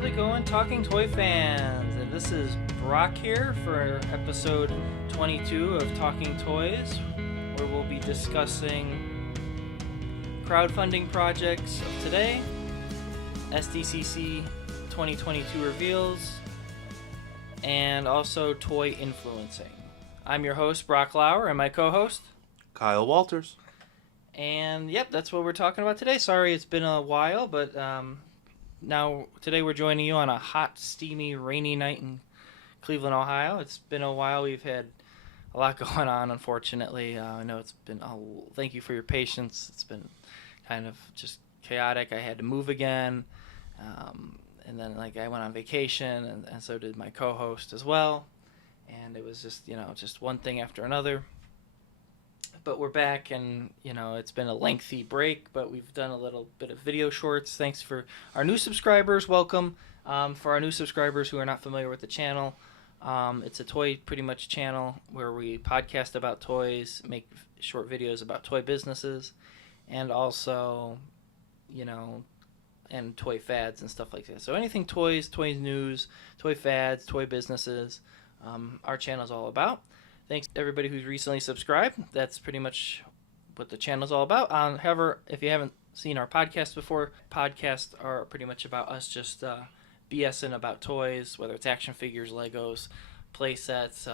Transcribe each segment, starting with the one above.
How's it going, Talking Toy fans? And this is Brock here for episode 22 of Talking Toys, where we'll be discussing crowdfunding projects of today, SDCC 2022 reveals, and also toy influencing. I'm your host, Brock Lauer, and my co-host, Kyle Walters. And yep, that's what we're talking about today. Sorry it's been a while, but now today we're joining you on a hot, steamy, rainy night in Cleveland, Ohio. It's been a while. We've had a lot going on, unfortunately. I know it's been, thank you for your patience. It's been kind of just chaotic. I had to move again. And then I went on vacation, and so did my co-host as well. And it was just, just one thing after another. But we're back, and, it's been a lengthy break, but we've done a little bit of video shorts. Thanks for our new subscribers. Welcome. For our new subscribers who are not familiar with the channel, it's a toy pretty much channel where we podcast about toys, make short videos about toy businesses, and also, and toy fads and stuff like that. So anything toys, toy news, toy fads, toy businesses, our channel is all about. Thanks to everybody who's recently subscribed. That's pretty much what the channel's all about. However, if you haven't seen our podcast before, podcasts are pretty much about us just BSing about toys, whether it's action figures, Legos, play sets,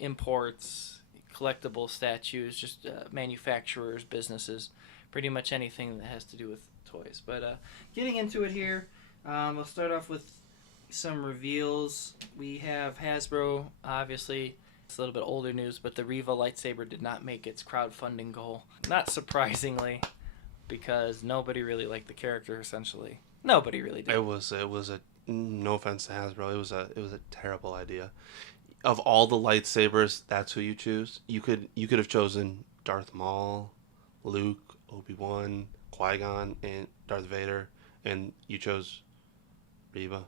imports, collectible statues, just manufacturers, businesses, pretty much anything that has to do with toys. But getting into it here, we'll start off with some reveals. We have Hasbro, obviously. It's a little bit older news, but the Riva Lightsaber did not make its crowdfunding goal. Not surprisingly, because nobody really liked the character, essentially. Nobody really did. It was a no offense to Hasbro, it was a terrible idea. Of all the lightsabers, that's who you choose. You could have chosen Darth Maul, Luke, Obi-Wan, Qui-Gon, and Darth Vader, and you chose Riva.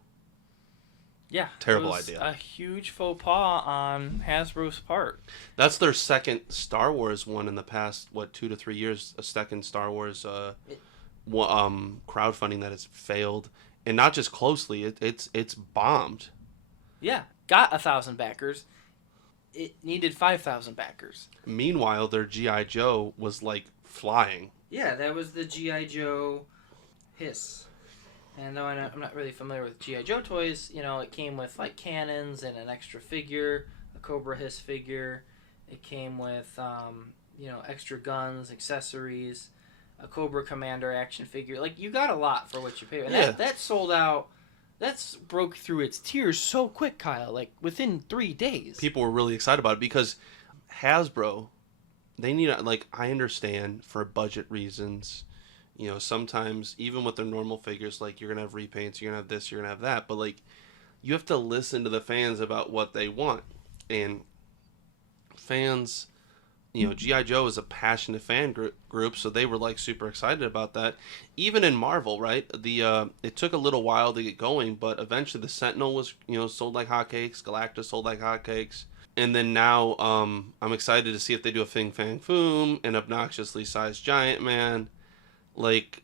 Yeah, terrible it was idea. A huge faux pas on Hasbro's part. That's their second Star Wars one in the past 2 to 3 years. A second Star Wars crowdfunding that has failed, and not just closely. It's bombed. Yeah, got 1,000 backers. It needed 5,000 backers. Meanwhile, their GI Joe was flying. Yeah, that was the GI Joe hiss. And though I'm not really familiar with G.I. Joe toys, it came with cannons and an extra figure, a Cobra Hiss figure. It came with, extra guns, accessories, a Cobra Commander action figure. You got a lot for what you paid. And yeah. that sold out. That's broke through its tiers so quick, Kyle. Within 3 days. People were really excited about it because Hasbro, they need I understand for budget reasons. Sometimes even with their normal figures, you're going to have repaints, you're going to have this, you're going to have that. But, you have to listen to the fans about what they want. And fans, G.I. Joe is a passionate fan group, so they were, super excited about that. Even in Marvel, right? It took a little while to get going, but eventually the Sentinel was, sold like hotcakes. Galactus sold like hotcakes. And then now I'm excited to see if they do a Fing Fang Foom, an obnoxiously sized giant man. Not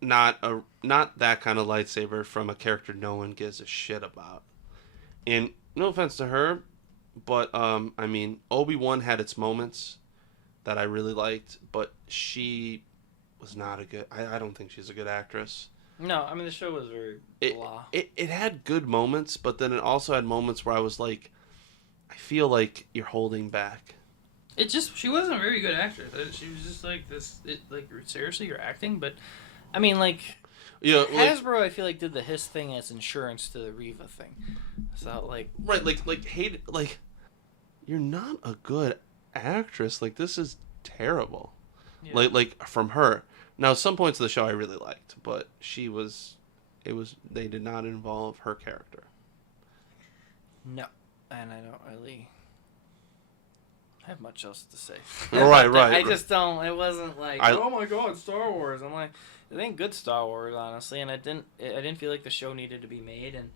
that kind of lightsaber from a character no one gives a shit about. And no offense to her, but Obi-Wan had its moments that I really liked, but she was not a good. I don't think she's a good actress. No, the show was very blah. It had good moments, but then it also had moments where I was I feel like you're holding back. She wasn't a very good actress. She was just this, seriously, you're acting? But, Hasbro, I feel did the Hiss thing as insurance to the Riva thing. So, Right, hate, you're not a good actress. This is terrible. Yeah. From her. Now, some points of the show I really liked, but they did not involve her character. No, and I don't really have much else to say. Right. I just don't. It wasn't oh my god, Star Wars. I'm it ain't good Star Wars, honestly, and I didn't feel like the show needed to be made. And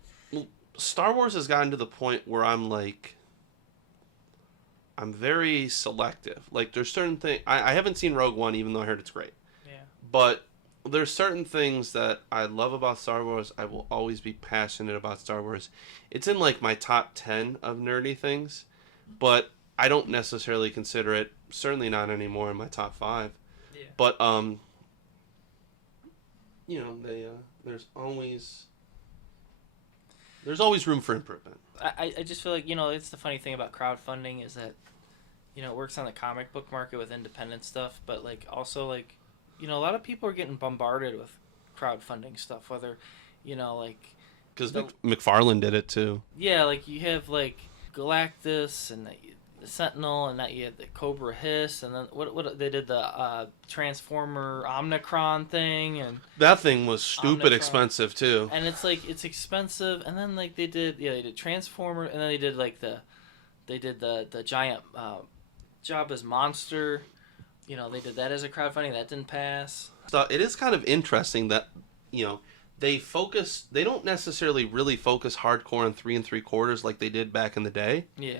Star Wars has gotten to the point where I'm very selective. There's certain things I haven't seen Rogue One, even though I heard it's great. Yeah. But there's certain things that I love about Star Wars. I will always be passionate about Star Wars. It's in like my top 10 of nerdy things, but I don't necessarily consider it, certainly not anymore, in my top 5. Yeah. But you know, there's always room for improvement. I just feel like, you know, it's the funny thing about crowdfunding is that, you know, it works on the comic book market with independent stuff, but like also like, you know, a lot of people are getting bombarded with crowdfunding stuff, whether, you know, like... Because McFarlane did it too. Yeah, like you have like Galactus and the Sentinel, and that you had the Cobra Hiss, and then what they did the Transformer Omnicron thing, and that thing was stupid Omnicron. Expensive too. And it's like it's expensive, and then like they did Transformer, and then they did the giant Jabba's monster. You know, they did that as a crowdfunding that didn't pass. So it is kind of interesting that, you know, they don't necessarily really focus hardcore on 3 3/4 like they did back in the day. Yeah.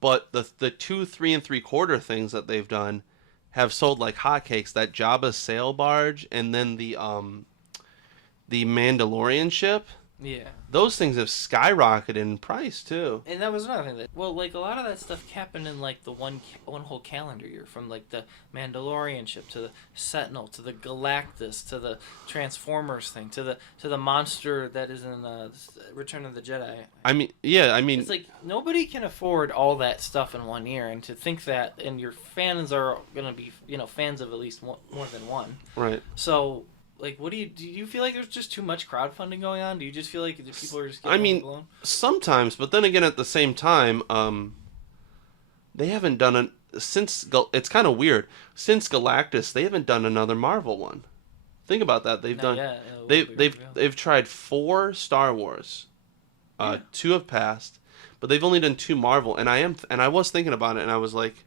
But the 2 3 3/4 things that they've done have sold like hotcakes. That Jabba's sail barge, and then the Mandalorian ship. Yeah. Those things have skyrocketed in price too. And that was another thing like a lot of that stuff happened in like the one whole calendar year, from like the Mandalorian ship to the Sentinel to the Galactus to the Transformers thing to the monster that is in Return of the Jedi. I mean, it's like nobody can afford all that stuff in one year, and to think that, and your fans are gonna be, you know, fans of at least more than one. Right. So. Like, do you feel like there's just too much crowdfunding going on? Do you just feel like people are just getting blown? Sometimes, but then again, at the same time, they haven't done since it's kind of weird. Since Galactus, they haven't done another Marvel one. Think about that. They've tried 4 Star Wars. 2 have passed, but they've only done 2 Marvel. And I was thinking about it, and I was like,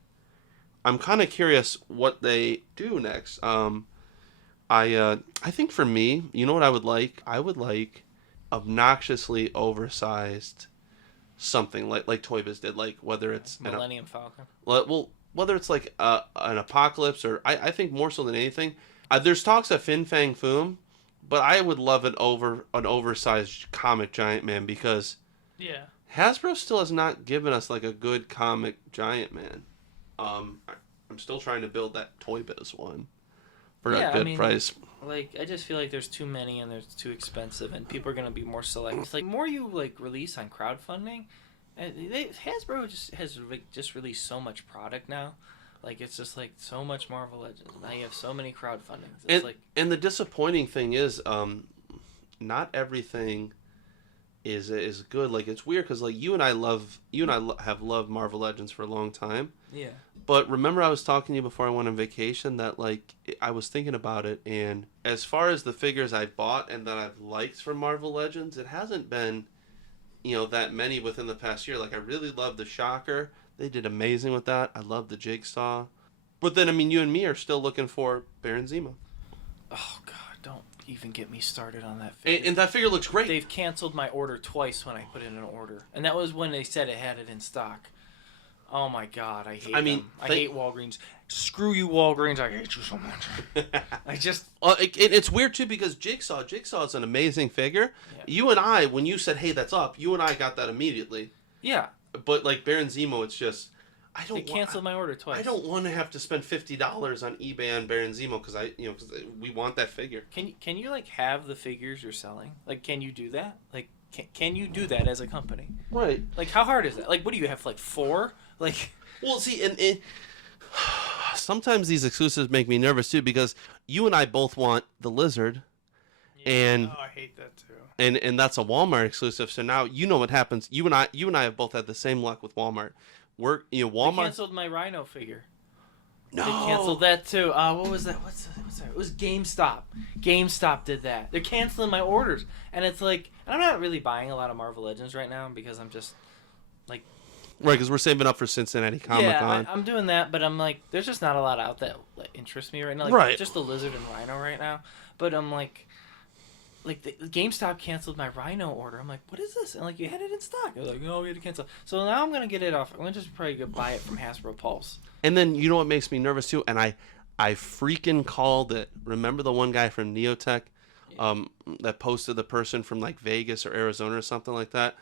I'm kind of curious what they do next. I think for me, you know what I would like? I would like obnoxiously oversized something like Toy Biz did, like whether it's Millennium Falcon. Well, whether it's like an Apocalypse, or I think more so than anything, there's talks of Fin Fang Foom, but I would love an oversized comic Giant Man, because Hasbro still has not given us like a good comic Giant Man. I'm still trying to build that Toy Biz one. For a good price. Like, I just feel like there's too many and there's too expensive, and people are gonna be more selective. It's like, the more you like release on crowdfunding, and Hasbro has released so much product now. Like, it's just like so much Marvel Legends. Now you have so many crowdfundings. And the disappointing thing is, not everything is good. Like, it's weird because like you and I have loved Marvel Legends for a long time. Yeah. But remember, I was talking to you before I went on vacation that like I was thinking about it, and as far as the figures I bought and that I've liked from Marvel Legends, it hasn't been, you know, that many within the past year. Like, I really love the Shocker. They did amazing with that. I love the Jigsaw. But then, I mean, you and me are still looking for Baron Zemo. Oh God, don't even get me started on that figure. And that figure looks great. They've canceled my order twice when I put in an order, and that was when they said it had it in stock. Oh my God, I hate them. I hate Walgreens. Screw you, Walgreens. I hate you so much. I just... it's weird, too, because Jigsaw is an amazing figure. Yeah. You and I, when you said, hey, that's up, you and I got that immediately. Yeah. But, like, Baron Zemo, it's just... They canceled my order twice. I don't want to have to spend $50 on eBay on Baron Zemo, because we want that figure. Can you, like, have the figures you're selling? Like, can you do that? Like, can you do that as a company? Right. Like, how hard is that? Like, what do you have, like, 4? Like, well, see, and sometimes these exclusives make me nervous too, because you and I both want the Lizard, and I hate that too. And that's a Walmart exclusive. So now you know what happens. You and I have both had the same luck with Walmart. Walmart They canceled my Rhino figure. No, they canceled that too. What was that? What's that? It was GameStop. GameStop did that. They're canceling my orders, and it's like, I'm not really buying a lot of Marvel Legends right now because I'm just like. Right, because we're saving up for Cincinnati Comic Con. Yeah, I'm doing that, but I'm like, there's just not a lot out that interests me right now. Like, right. Just the Lizard and Rhino right now. But I'm like the GameStop canceled my Rhino order. I'm like, what is this? And like, you had it in stock. They're like, no, we had to cancel. So now I'm gonna get it off. I'm gonna just probably go buy it from Hasbro Pulse. And then you know what makes me nervous too, and I freaking called it. Remember the one guy from Neotech that posted the person from like Vegas or Arizona or something like that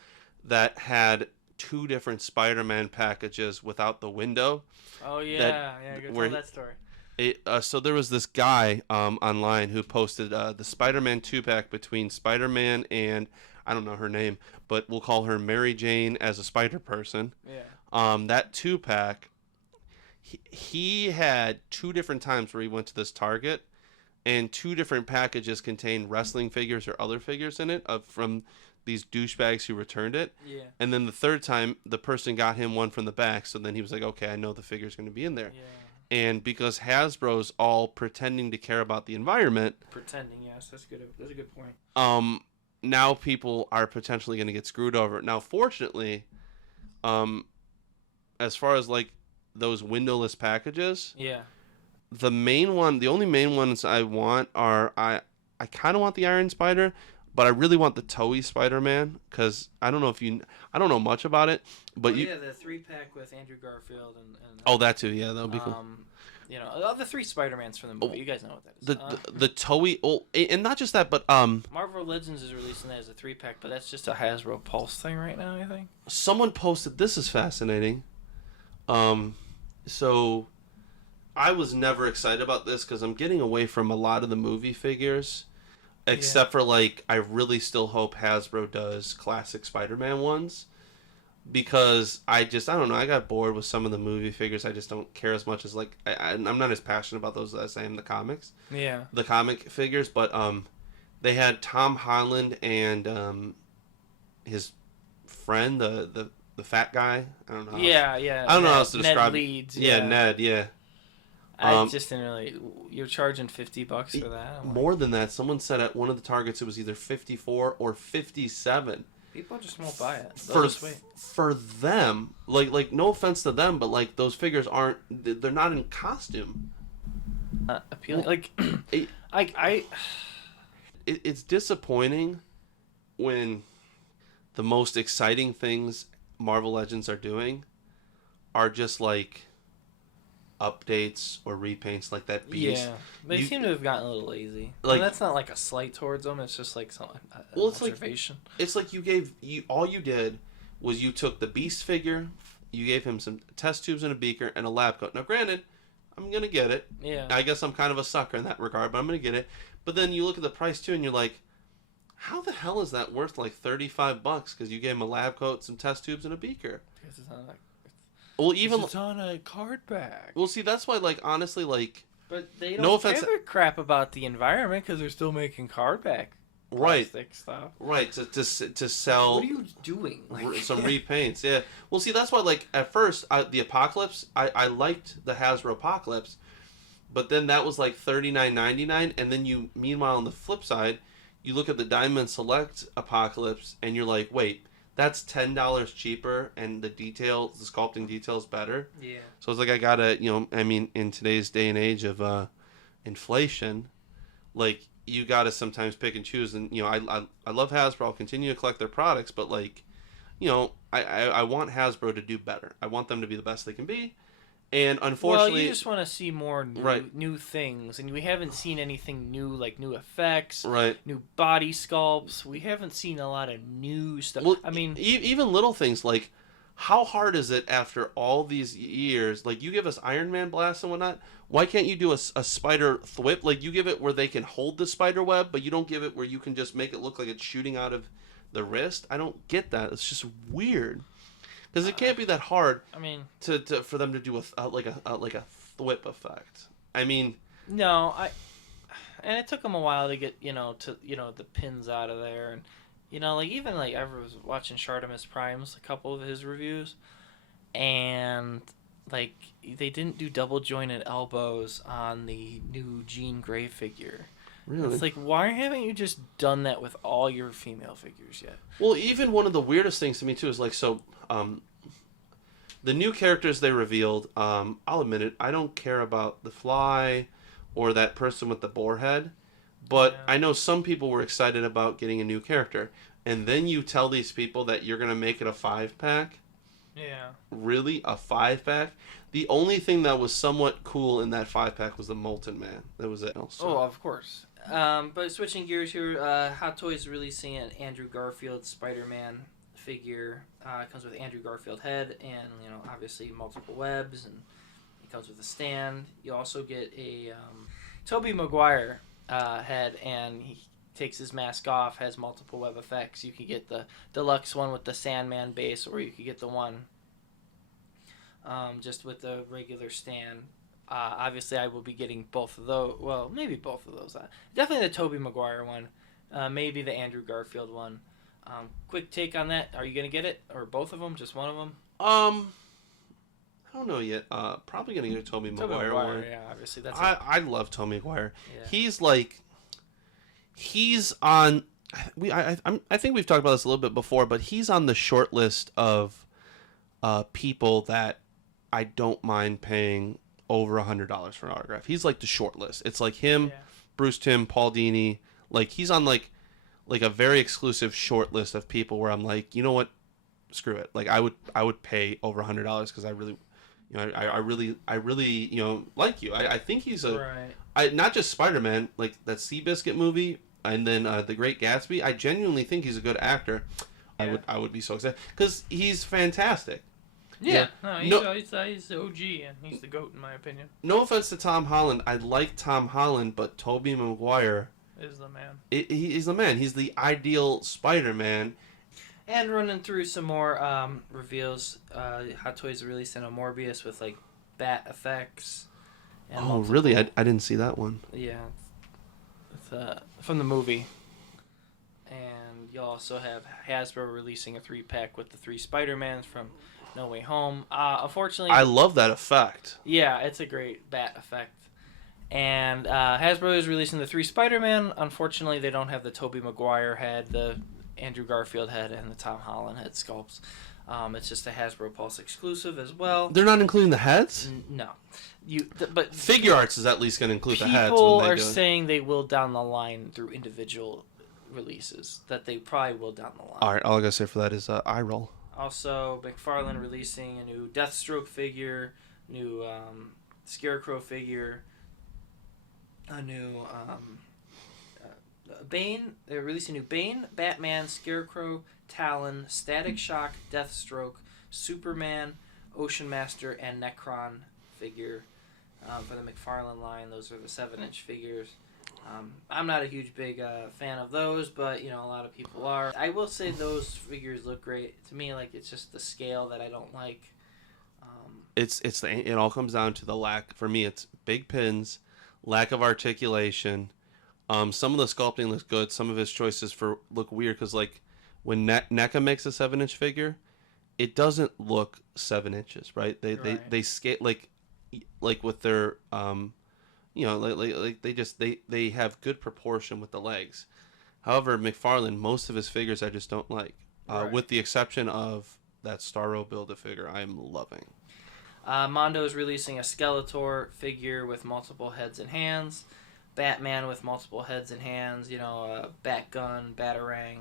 had 2 different Spider-Man packages without the window? Oh, yeah. Go tell that story. So there was this guy online who posted the Spider-Man 2-pack between Spider-Man and, I don't know her name, but we'll call her Mary Jane as a spider person. Yeah. That 2-pack, he had 2 different times where he went to this Target, and 2 different packages contained wrestling figures or other figures in it from these douchebags who returned it. Yeah. And then the third time, the person got him one from the back, so then he was like, okay, I know the figure's going to be in there. Yeah. And because Hasbro's all pretending to care about the environment, yes, that's good. That's a good point. Now people are potentially going to get screwed over. Now, fortunately, as far as like those windowless packages, yeah, the only main ones I want are I kind of want the Iron Spider, but I really want the Toei Spider-Man because I don't know much about it, but the 3-pack with Andrew Garfield and oh, that too, yeah, that would be cool. The 3 Spider-Mans from the movie. You guys know what that is. The Toei, and not just that, but Marvel Legends is releasing that as a 3-pack, but that's just a Hasbro Pulse thing right now, I think. Someone posted, this is fascinating. So I was never excited about this because I'm getting away from a lot of the movie figures, except for like I really still hope Hasbro does classic Spider-Man ones. Because I don't know, I got bored with some of the movie figures. I just don't care as much as like I'm not as passionate about those as I am the comics. Yeah. The comic figures, but they had Tom Holland and his friend, the fat guy. I don't know. Yeah. I don't know how else to Ned describe. Leeds, yeah, Ned. Yeah. I just didn't really. You're charging $50 for that. More than that, someone said at one of the Targets it was either 54 or 57. People just won't buy it. For them, like no offense to them, but like those figures they're not in costume. Appealing, like it's disappointing when the most exciting things Marvel Legends are doing are just like updates or repaints like that Beast. Yeah, they seem to have gotten a little lazy. Like, and that's not like a slight towards them. It's just like some it's observation. It's like all you did was you took the Beast figure, you gave him some test tubes and a beaker and a lab coat. Now, granted, I'm gonna get it. Yeah. I guess I'm kind of a sucker in that regard, but I'm gonna get it. But then you look at the price too, and you're like, how the hell is that worth like $35? Because you gave him a lab coat, some test tubes, and a beaker. Because it's not like. Well, even it's on a card back. Well, see, that's why, like, honestly, like, but they don't give a crap about the environment because they're still making card back plastic stuff. Right, to sell. What are you doing? Some repaints, yeah. Well, see, that's why, like, at first, the Apocalypse, I liked the Hasbro Apocalypse, but then that was like $39.99, and then meanwhile, on the flip side, you look at the Diamond Select Apocalypse, and you're like, wait. That's $10 cheaper, and the sculpting detail's better. Yeah. So it's like I gotta, in today's day and age of inflation, like you gotta sometimes pick and choose. And I love Hasbro. I'll continue to collect their products, but like, I want Hasbro to do better. I want them to be the best they can be. And unfortunately, you just want to see more new things, and we haven't seen anything new, like new effects, new body sculpts. We haven't seen a lot of new stuff. Well, I mean, even little things like, how hard is it after all these years? Like, you give us Iron Man blasts and whatnot. Why can't you do a spider thwip? Like, you give it where they can hold the spider web, but you don't give it where you can just make it look like it's shooting out of the wrist. I don't get that. It's just weird. Because it can't be that hard. I mean, for them to do a thwip effect. I mean, no, and it took them a while to get the pins out of there, and even like I was watching Shartimus Prime's a couple of his reviews, and like they didn't do double jointed elbows on the new Jean Grey figure. Really? It's like, why haven't you just done that with all your female figures yet? Well, even one of the weirdest things to me too is like, the new characters they revealed, I'll admit it, I don't care about the Fly or that person with the boar head, but I know some people were excited about getting a new character. And then you tell these people that you're going to make it a 5-pack, Yeah. Really? A 5-pack? The only thing that was somewhat cool in that 5-pack was the Molten Man. That was it. Oh, of course. But switching gears here, Hot Toys is releasing an Andrew Garfield Spider-Man figure. It comes with Andrew Garfield head and, obviously multiple webs, and it comes with a stand. You also get a Tobey Maguire head, and he takes his mask off, has multiple web effects. You could get the deluxe one with the Sandman base, or you could get the one just with the regular stand. Obviously, I will be getting both of those. Well, maybe both of those. Definitely the Tobey Maguire one. Maybe the Andrew Garfield one. Quick take on that. Are you going to get it? Or both of them? Just one of them? I don't know yet. Probably going to get a Tobey Maguire one. Yeah, obviously. I love Tobey Maguire. Yeah. He's on... I think we've talked about this a little bit before, but he's on the short list of people that I don't mind paying over $100 for an autograph. He's like the short list. It's like him, Bruce Timm, Paul Dini. Like he's on like a very exclusive short list of people where I'm like, you know what, screw it. Like I would pay over $100 because I really, I really like you. I think he's not just Spider-Man, like that Seabiscuit movie and then The Great Gatsby. I genuinely think he's a good actor. Yeah. I would be so excited because he's fantastic. Yeah, he's the OG, and he's the GOAT in my opinion. No offense to Tom Holland, I like Tom Holland, but Tobey Maguire is the man. He's the man. He's the ideal Spider-Man. And running through some more reveals, Hot Toys releasing a Morbius with like bat effects. And multiple... really? I didn't see that one. Yeah, it's from the movie. And you'll also have Hasbro releasing a 3-pack with the 3 Spider-Mans from No Way Home. Unfortunately, I love that effect. Yeah, it's a great bat effect. And Hasbro is releasing the 3 Spider-Man. Unfortunately, they don't have the Tobey Maguire head, the Andrew Garfield head, and the Tom Holland head sculpts. It's just a Hasbro Pulse exclusive as well. They're not including the heads? No. But Figure Arts is at least going to include the heads. People are saying they will down the line through individual releases. That they probably will down the line. All right, all I got to say for that is eye roll. Also, McFarlane releasing a new Deathstroke figure, new Scarecrow figure, a new Bane. They're releasing a new Bane, Batman, Scarecrow, Talon, Static Shock, Deathstroke, Superman, Ocean Master, and Necron figure for the McFarlane line. Those are the 7-inch figures. I'm not a huge big fan of those, but a lot of people are. I will say those figures look great to me. Like it's just the scale that I don't like. It all comes down to the lack. For me, it's big pins, lack of articulation. Some of the sculpting looks good. Some of his choices look weird because like when NECA makes a 7-inch figure, it doesn't look 7 inches, right? They scale like with their they have good proportion with the legs. However, McFarlane, most of his figures I just don't like, with the exception of that Starro Build-A-Figure I'm loving. Mondo is releasing a Skeletor figure with multiple heads and hands, Batman with multiple heads and hands, Batgun, Batarang,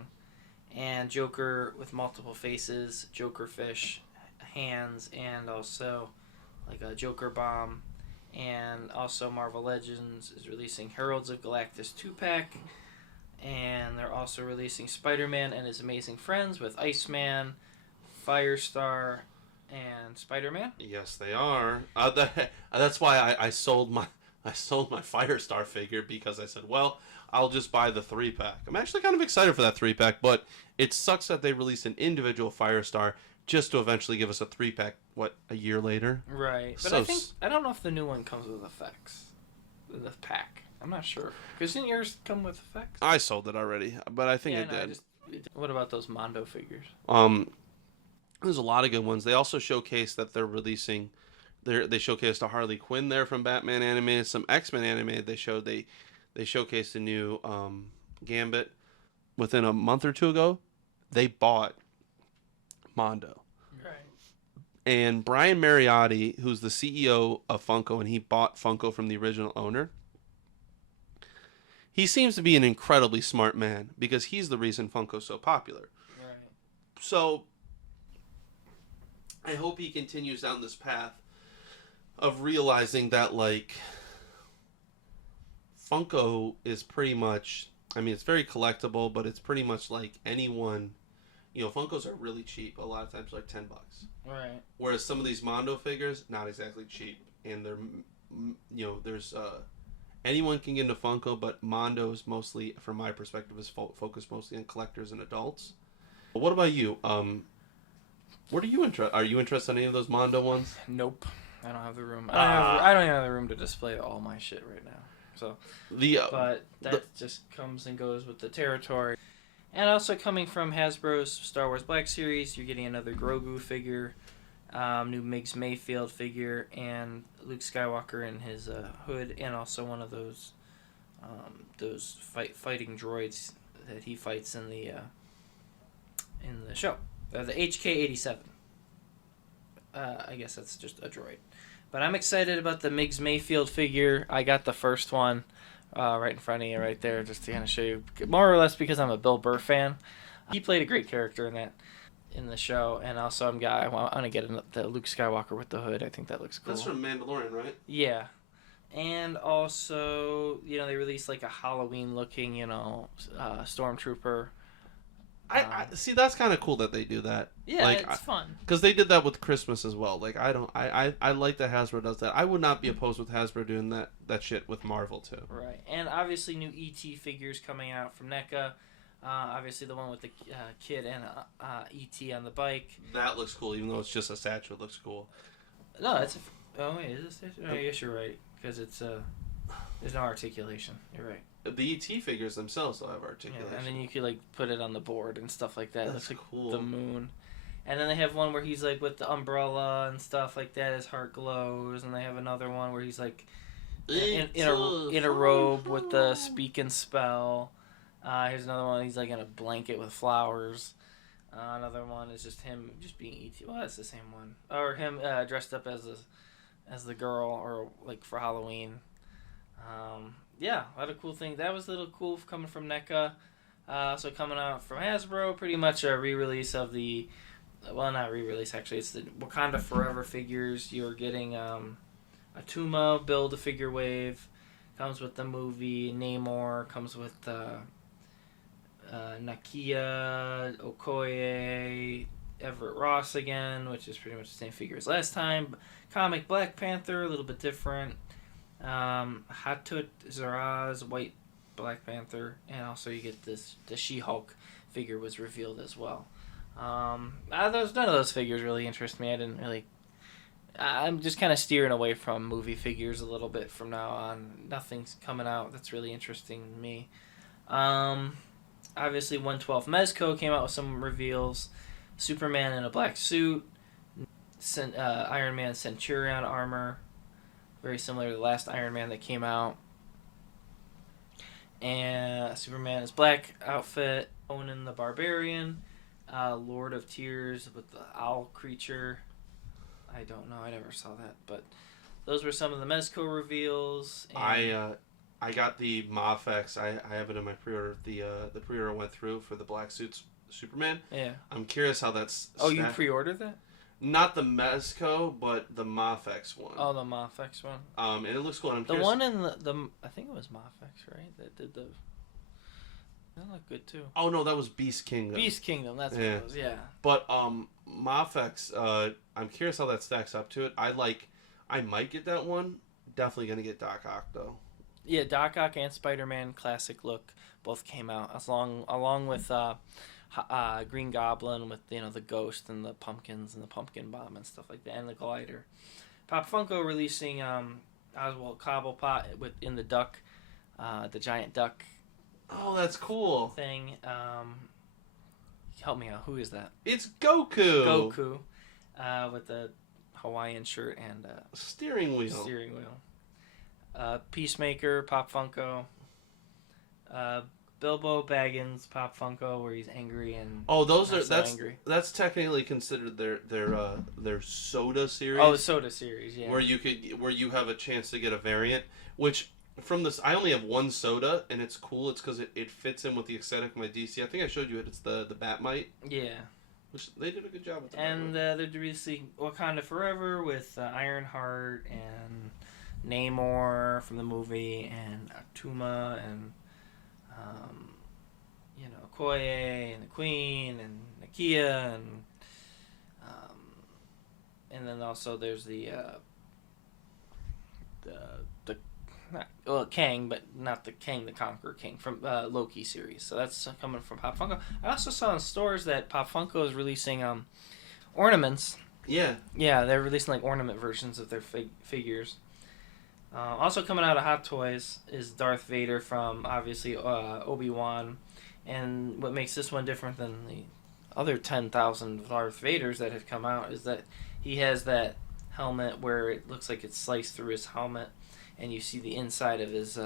and Joker with multiple faces, Jokerfish hands, and also like a Joker bomb. And also Marvel Legends is releasing Heralds of Galactus 2-pack. And they're also releasing Spider-Man and His Amazing Friends with Iceman, Firestar, and Spider-Man. Yes, they are. That's why I sold my Firestar figure, because I said, well, I'll just buy the 3-pack. I'm actually kind of excited for that 3-pack, but it sucks that they released an individual Firestar just to eventually give us a 3-pack, a year later? Right. But I don't know if the new one comes with effects. The pack. I'm not sure. Because didn't yours come with effects? I sold it already, but I think it did. What about those Mondo figures? There's a lot of good ones. They also showcased that they're releasing... They showcased a Harley Quinn there from Batman animated, some X-Men animated. They showcased a new Gambit within a month or two ago. They bought Mondo. Right. And Brian Mariotti, who's the CEO of Funko, and he bought Funko from the original owner, he seems to be an incredibly smart man because he's the reason Funko's so popular. Right. So I hope he continues down this path of realizing that, like, Funko is pretty much, I mean, it's very collectible, but it's pretty much like anyone, Funkos are really cheap. A lot of times, like $10. Right. Whereas some of these Mondo figures, not exactly cheap, and they're, there's anyone can get into Funko, but Mondo's mostly, from my perspective, is focused mostly on collectors and adults. But what about you? What are you interested? Are you interested in any of those Mondo ones? Nope. I don't have the room. I don't even have the room to display all my shit right now. So, but that just comes and goes with the territory. And also coming from Hasbro's Star Wars Black Series, you're getting another Grogu figure, new Migs Mayfield figure, and Luke Skywalker in his hood, and also one of those fighting droids that he fights in the show, the HK-87. I guess that's just a droid. But I'm excited about the Migs Mayfield figure. I got the first one right in front of you right there, just to kind of show you, more or less because I'm a Bill Burr fan. He played a great character in the show, and also I want to get the Luke Skywalker with the hood. I think that looks cool. That's from Mandalorian, right? Yeah. And also, they released like a Halloween-looking, stormtrooper. I see. That's kind of cool that they do that. Yeah, like, it's fun. Because they did that with Christmas as well. Like, I like that Hasbro does that. I would not be opposed with Hasbro doing that shit with Marvel too. Right, and obviously new ET figures coming out from NECA. Obviously the one with the kid and ET on the bike. That looks cool, even though it's just a statue. It looks cool. No, it's oh wait, is it a statue? Oh, I guess you're right, because it's there's no articulation. You're right. The ET figures themselves will have articulation. Yeah, and then you could like put it on the board and stuff like that. That's like cool. The moon. And then they have one where he's like with the umbrella and stuff like that. His heart glows. And they have another one where he's like in a robe with the speak and spell. Here's another one. He's like in a blanket with flowers. Another one is just him just being ET. Well, that's the same one. Or him dressed up as the girl, or like for Halloween. Yeah, a lot of cool things. That was a little cool coming from NECA. So coming out from Hasbro, pretty much a re-release of the... Well, not re-release, actually. It's the Wakanda Forever figures. You're getting a Tuma, Build-A-Figure Wave. Comes with the movie. Namor. Comes with Nakia, Okoye, Everett Ross again, which is pretty much the same figure as last time. Comic Black Panther, a little bit different. Hatut Zaraz, White Black Panther, and also you get the She-Hulk figure was revealed as well. None of those figures really interest me. I'm just kind of steering away from movie figures a little bit from now on. Nothing's coming out that's really interesting to me. Obviously 112 Mezco came out with some reveals. Superman in a black suit. Iron Man Centurion armor. Very similar to the last Iron Man that came out. And Superman is black outfit. Conan the Barbarian. Lord of Tears with the owl creature. I don't know. I never saw that. But those were some of the Mezco reveals. And I got the Mafex. I have it in my pre-order. The pre-order went through for the black suits Superman. Yeah. I'm curious how that's... Oh, you pre-ordered that? Not the Mezco, but the Mafex one. Oh, the Mafex one. And it looks cool. And I'm the curious... one in the I think it was Mafex, right? That did the... That looked good too. Oh no, that was Beast Kingdom. Beast Kingdom, that's what it was. Yeah. But Mafex, I'm curious how that stacks up to it. I might get that one. Definitely gonna get Doc Ock though. Yeah, Doc Ock and Spider-Man classic look both came out along with Green Goblin with the ghost and the pumpkins and the pumpkin bomb and stuff like that, and the glider. Pop Funko releasing Oswald Cobblepot in the duck, the giant duck. Oh, that's cool. Thing. Help me out. Who is that? It's Goku. Goku, with the Hawaiian shirt and steering wheel. Peacemaker, Pop Funko. Bilbo Baggins, Pop Funko, where he's angry and that's technically considered their soda series. Oh, the soda series, yeah. Where you have a chance to get a variant, which from this I only have one soda, and it's cool. It's because it fits in with the aesthetic of my DC. I think I showed you it. It's the Batmite. Yeah. Which they did a good job with. And they're releasing Wakanda Forever with Ironheart and Namor from the movie, and Atuma, and Okoye, and the Queen, and Nakia, and then also there's the Kang, but not the Kang the Conqueror King from Loki series. So that's coming from Pop Funko. I also saw in stores that Pop Funko is releasing ornaments. Yeah. Yeah, they're releasing like ornament versions of their figures. Also coming out of Hot Toys is Darth Vader from obviously Obi-Wan, and what makes this one different than the other 10,000 Darth Vaders that have come out is that he has that helmet where it looks like it's sliced through his helmet, and you see the inside of his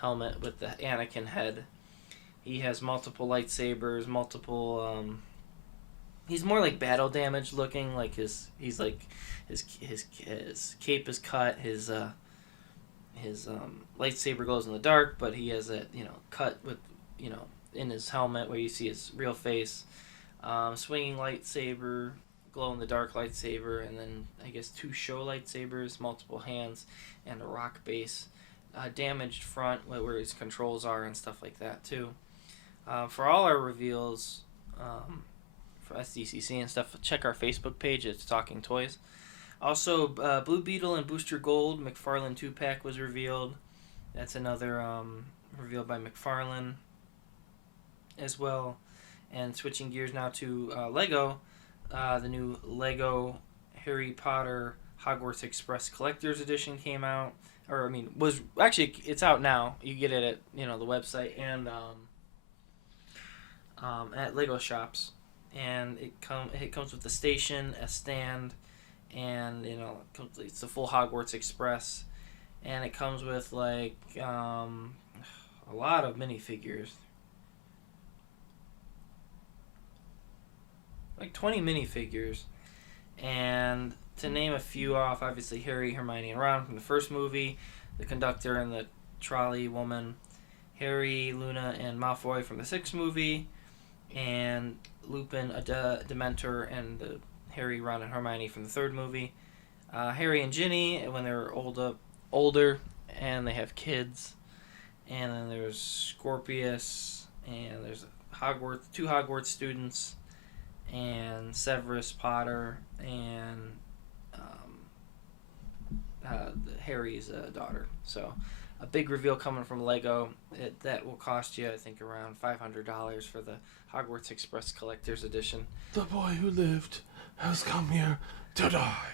helmet with the Anakin head. He has multiple lightsabers, multiple. He's more like battle damage looking. Like his cape is cut. His lightsaber glows in the dark, but he has that cut with in his helmet where you see his real face. Swinging lightsaber, glow in the dark lightsaber, and then I guess 2 show lightsabers, multiple hands, and a rock base. Damaged front where his controls are and stuff like that too. For all our reveals for SDCC and stuff, check our Facebook page. It's Talking Toys. Also, Blue Beetle and Booster Gold McFarlane 2-pack was revealed. That's another revealed by McFarlane as well. And switching gears now to Lego, the new Lego Harry Potter Hogwarts Express Collector's Edition came out. It's out now. You get it at the website and at Lego shops. And it comes with a station, a stand, and it's the full Hogwarts Express, and it comes with like a lot of minifigures, like 20 minifigures, and to name a few off, obviously Harry, Hermione, and Ron from the first movie, the conductor and the trolley woman, Harry, Luna, and Malfoy from the sixth movie, and Lupin, a Dementor, and the Harry, Ron, and Hermione from the third movie. Harry and Ginny when they're older, and they have kids. And then there's Scorpius, and there's two Hogwarts students, and Severus Potter, and Harry's daughter. So a big reveal coming from Lego. That will cost you, I think, around $500 for the Hogwarts Express Collector's Edition. The boy who lived has come here to die.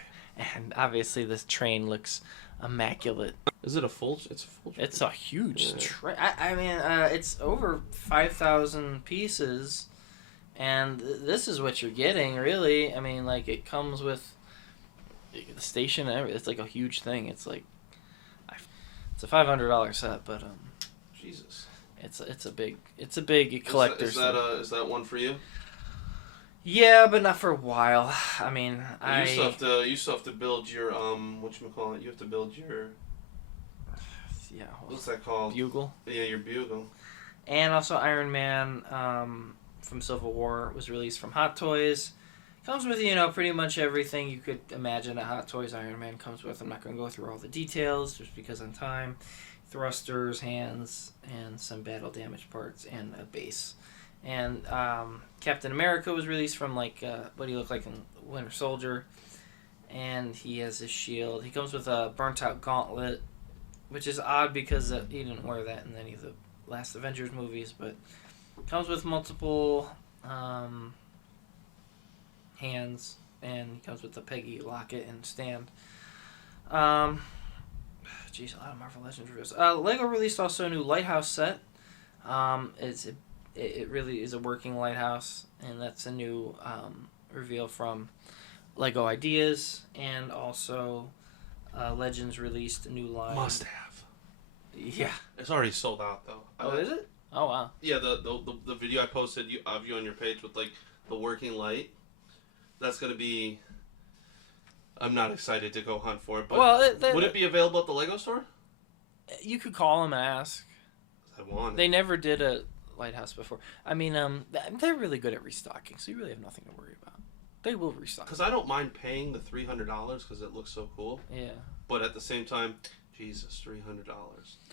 And obviously this train looks immaculate. Is it a full? It's a full train. It's a huge train. I mean, it's over 5,000 pieces, and this is what you're getting, really. I mean, like, it comes with the station and everything. It's like a huge thing. It's like it's a $500 set, but Jesus. It's a big collector's. Is that one for you? Yeah, but not for a while. I mean, you still have to build your whatchamacallit. You have to build your what's that called? Bugle. Yeah, your bugle. And also Iron Man from Civil War was released from Hot Toys. Comes with pretty much everything you could imagine a Hot Toys Iron Man comes with. I'm not going to go through all the details just because on time. Thrusters, hands, and some battle damage parts, and a base. And Captain America was released from what he looked like in Winter Soldier, and he has his shield. He comes with a burnt out gauntlet, which is odd because he didn't wear that in any of the last Avengers movies, but comes with multiple hands, and he comes with the Peggy locket and stand. Jeez, a lot of Marvel Legends reviews. Lego released also a new lighthouse set. It really is a working lighthouse, and that's a new reveal from Lego Ideas, and also Legends released a new line. Must have. Yeah. It's already sold out though. Oh, is it? Oh wow. Yeah, the video I posted of you on your page with like the working light. That's gonna be. I'm not excited to go hunt for it, but would it be available at the Lego store? You could call them and ask. I want it. They never did a Lighthouse before. I mean, they're really good at restocking, so you really have nothing to worry about. They will restock. Because I don't mind paying the $300 because it looks so cool. Yeah. But at the same time, Jesus, $300.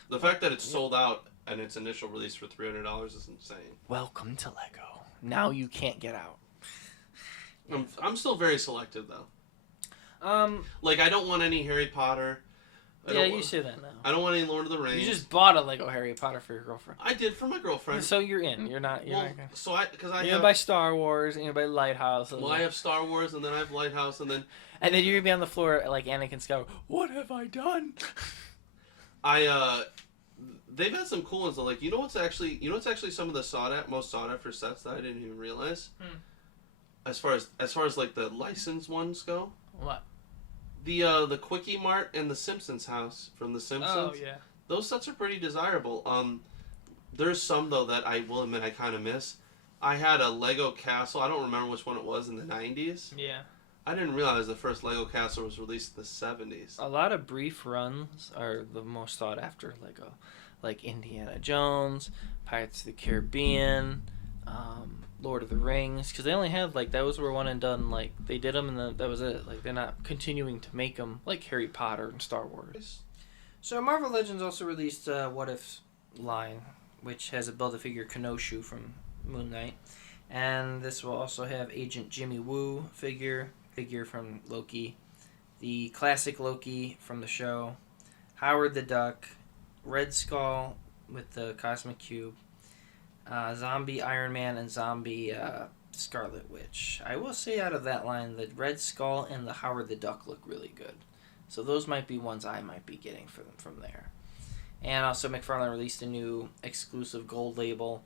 The fact that it's sold out and its initial release for $300 is insane. Welcome to Lego. Now you can't get out. I'm still very selective though. Like I don't want any Harry Potter. You say that now. I don't want any Lord of the Rings. You just bought a Lego Harry Potter for your girlfriend. I did for my girlfriend. So you're in. You're not. You're not gonna... So because I you're gonna buy Star Wars. And you're gonna buy Lighthouse. Well, I have Star Wars, and then I have Lighthouse, and then you're gonna be on the floor like Anakin Skywalker. What have I done? They've had some cool ones though. Like you know what's actually some of the most sought after sets that I didn't even realize. As far as like the licensed ones go. What? The Quickie Mart and the Simpsons house from the Simpsons. Oh yeah. Those sets are pretty desirable. There's some though that I will admit I kind of miss. I had a Lego castle. I don't remember which one it was in the 90s. Yeah. I didn't realize the first Lego castle was released in the 70s. A lot of brief runs are the most sought after Lego, like Indiana Jones, Pirates of the Caribbean, Lord of the Rings, because they only had like those were one and done. Like they did them and that was it. Like they're not continuing to make them like Harry Potter and Star Wars. So Marvel Legends also released What If line, which has a Build-A-Figure Kenoshu from Moon Knight, and this will also have Agent Jimmy Woo figure from Loki, the classic Loki from the show, Howard the Duck, Red Skull with the Cosmic Cube, Zombie Iron Man, and Zombie Scarlet Witch. I will say out of that line, the Red Skull and the Howard the Duck look really good. So those might be ones I might be getting from there. And also McFarlane released a new exclusive gold label.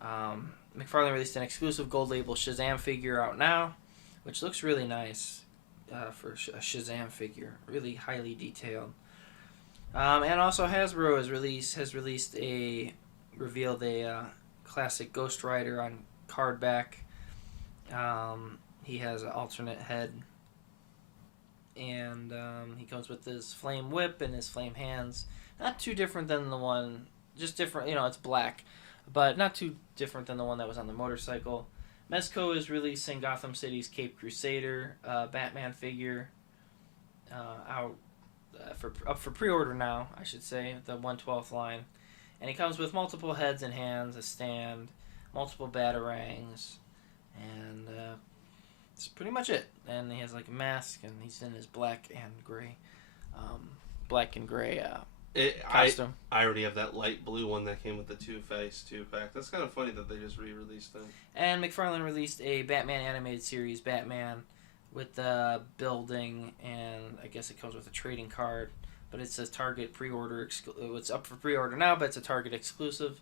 McFarlane released an exclusive gold label Shazam figure out now, which looks really nice for a Shazam figure. Really highly detailed. And also Hasbro has revealed a classic Ghost Rider on card back. He has an alternate head. And he comes with his flame whip and his flame hands. Not too different than the one, just different, it's black, but not too different than the one that was on the motorcycle. Mezco is releasing Gotham City's Cape Crusader Batman figure up for pre-order now, I should say, the 1/12 line. And he comes with multiple heads and hands, a stand, multiple batarangs, and that's pretty much it. And he has like a mask, and he's in his black and gray costume. I already have that light blue one that came with the Two-Face 2-pack. That's kind of funny that they just re-released them. And McFarlane released a Batman animated series, Batman, with the building, and I guess it comes with a trading card. But it says Target pre-order. It's up for pre-order now, but it's a Target exclusive.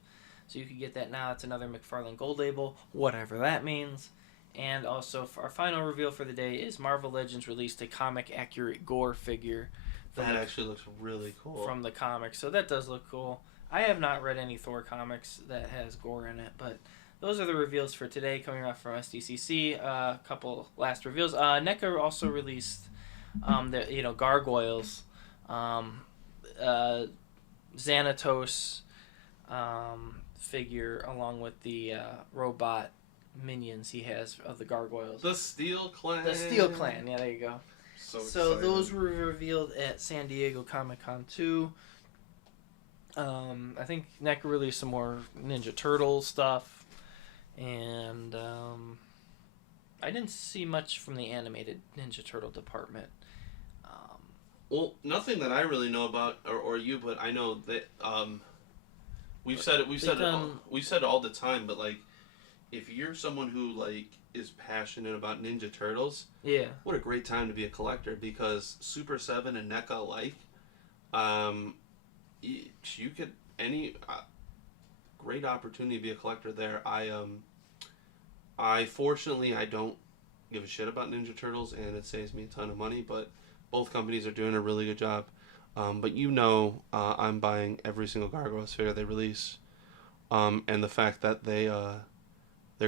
So you can get that now. It's another McFarlane Gold label, whatever that means. And also, for our final reveal for the day is Marvel Legends released a comic-accurate Gore figure. That actually looks really cool. From the comics, so that does look cool. I have not read any Thor comics that has Gore in it, but those are the reveals for today coming out from SDCC. A couple last reveals. NECA also released the gargoyles, Xanatos figure along with the robot minions he has of the gargoyles. The Steel Clan. The Steel Clan. Yeah, there you go. So those were revealed at San Diego Comic-Con 2. I think NECA released some more Ninja Turtle stuff. And I didn't see much from the animated Ninja Turtle department. Well, nothing that I really know about, or you, but I know that we've said it all the time. But like, if you're someone who like is passionate about Ninja Turtles, yeah, what a great time to be a collector, because Super 7 and NECA alike, you could great opportunity to be a collector there. I fortunately I don't give a shit about Ninja Turtles, and it saves me a ton of money, but both companies are doing a really good job. But I'm buying every single Gargoyles figure they release, and the fact that they're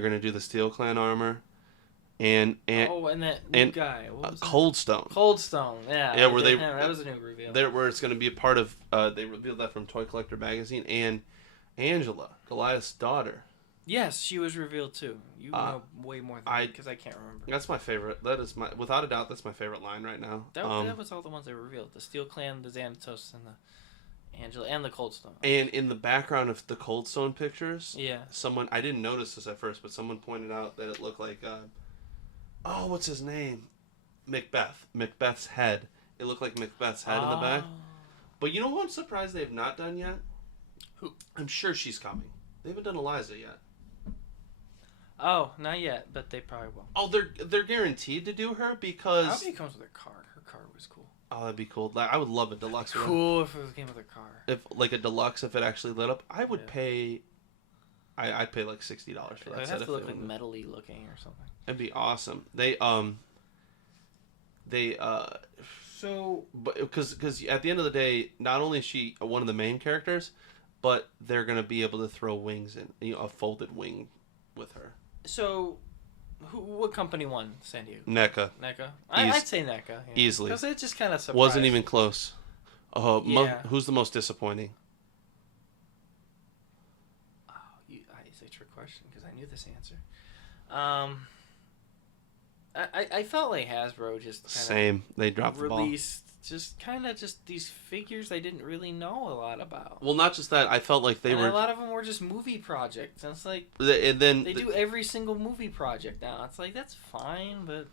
going to do the Steel Clan armor, and that new guy, Cold Stone. Yeah, that was a new reveal. Where it's going to be a part of. They revealed that from Toy Collector magazine, and Angela, Goliath's daughter. Yes, she was revealed too. You know way more than me because I can't remember. That's my favorite. That is without a doubt, that's my favorite line right now. That was all the ones they revealed: the Steel Clan, the Xanatos, and the Angela, and the Coldstone. And in the background of the Coldstone pictures, yeah, I didn't notice this at first, but someone pointed out that it looked like, what's his name? Macbeth. Macbeth's head. It looked like Macbeth's head in the back. But you know what I'm surprised they have not done yet? Who? I'm sure she's coming. They haven't done Eliza yet. Oh, not yet, but they probably will. Oh, they're guaranteed to do her because... I hope he comes with a card. Her card was cool. Oh, that'd be cool. I would love a deluxe one. Cool if it came with a car. If like a deluxe, if it actually lit up, I would pay... I'd pay like $60 for that It set. has to look like metal-y looking or something. It'd be awesome. So, but because at the end of the day, not only is she one of the main characters, but they're gonna be able to throw wings in, a folded wing with her. So, what company won San Diego? NECA. NECA. I'd say NECA. Yeah. Easily. Because it just kind of surprised. Wasn't even close. Yeah. Who's the most disappointing? Oh, it's a trick question because I knew this answer. I felt like Hasbro just Same. They dropped the ball. Released just these figures they didn't really know a lot about. Well, not just that. I felt like a lot of them were just movie projects. And it's like they do every single movie project now. It's like that's fine, but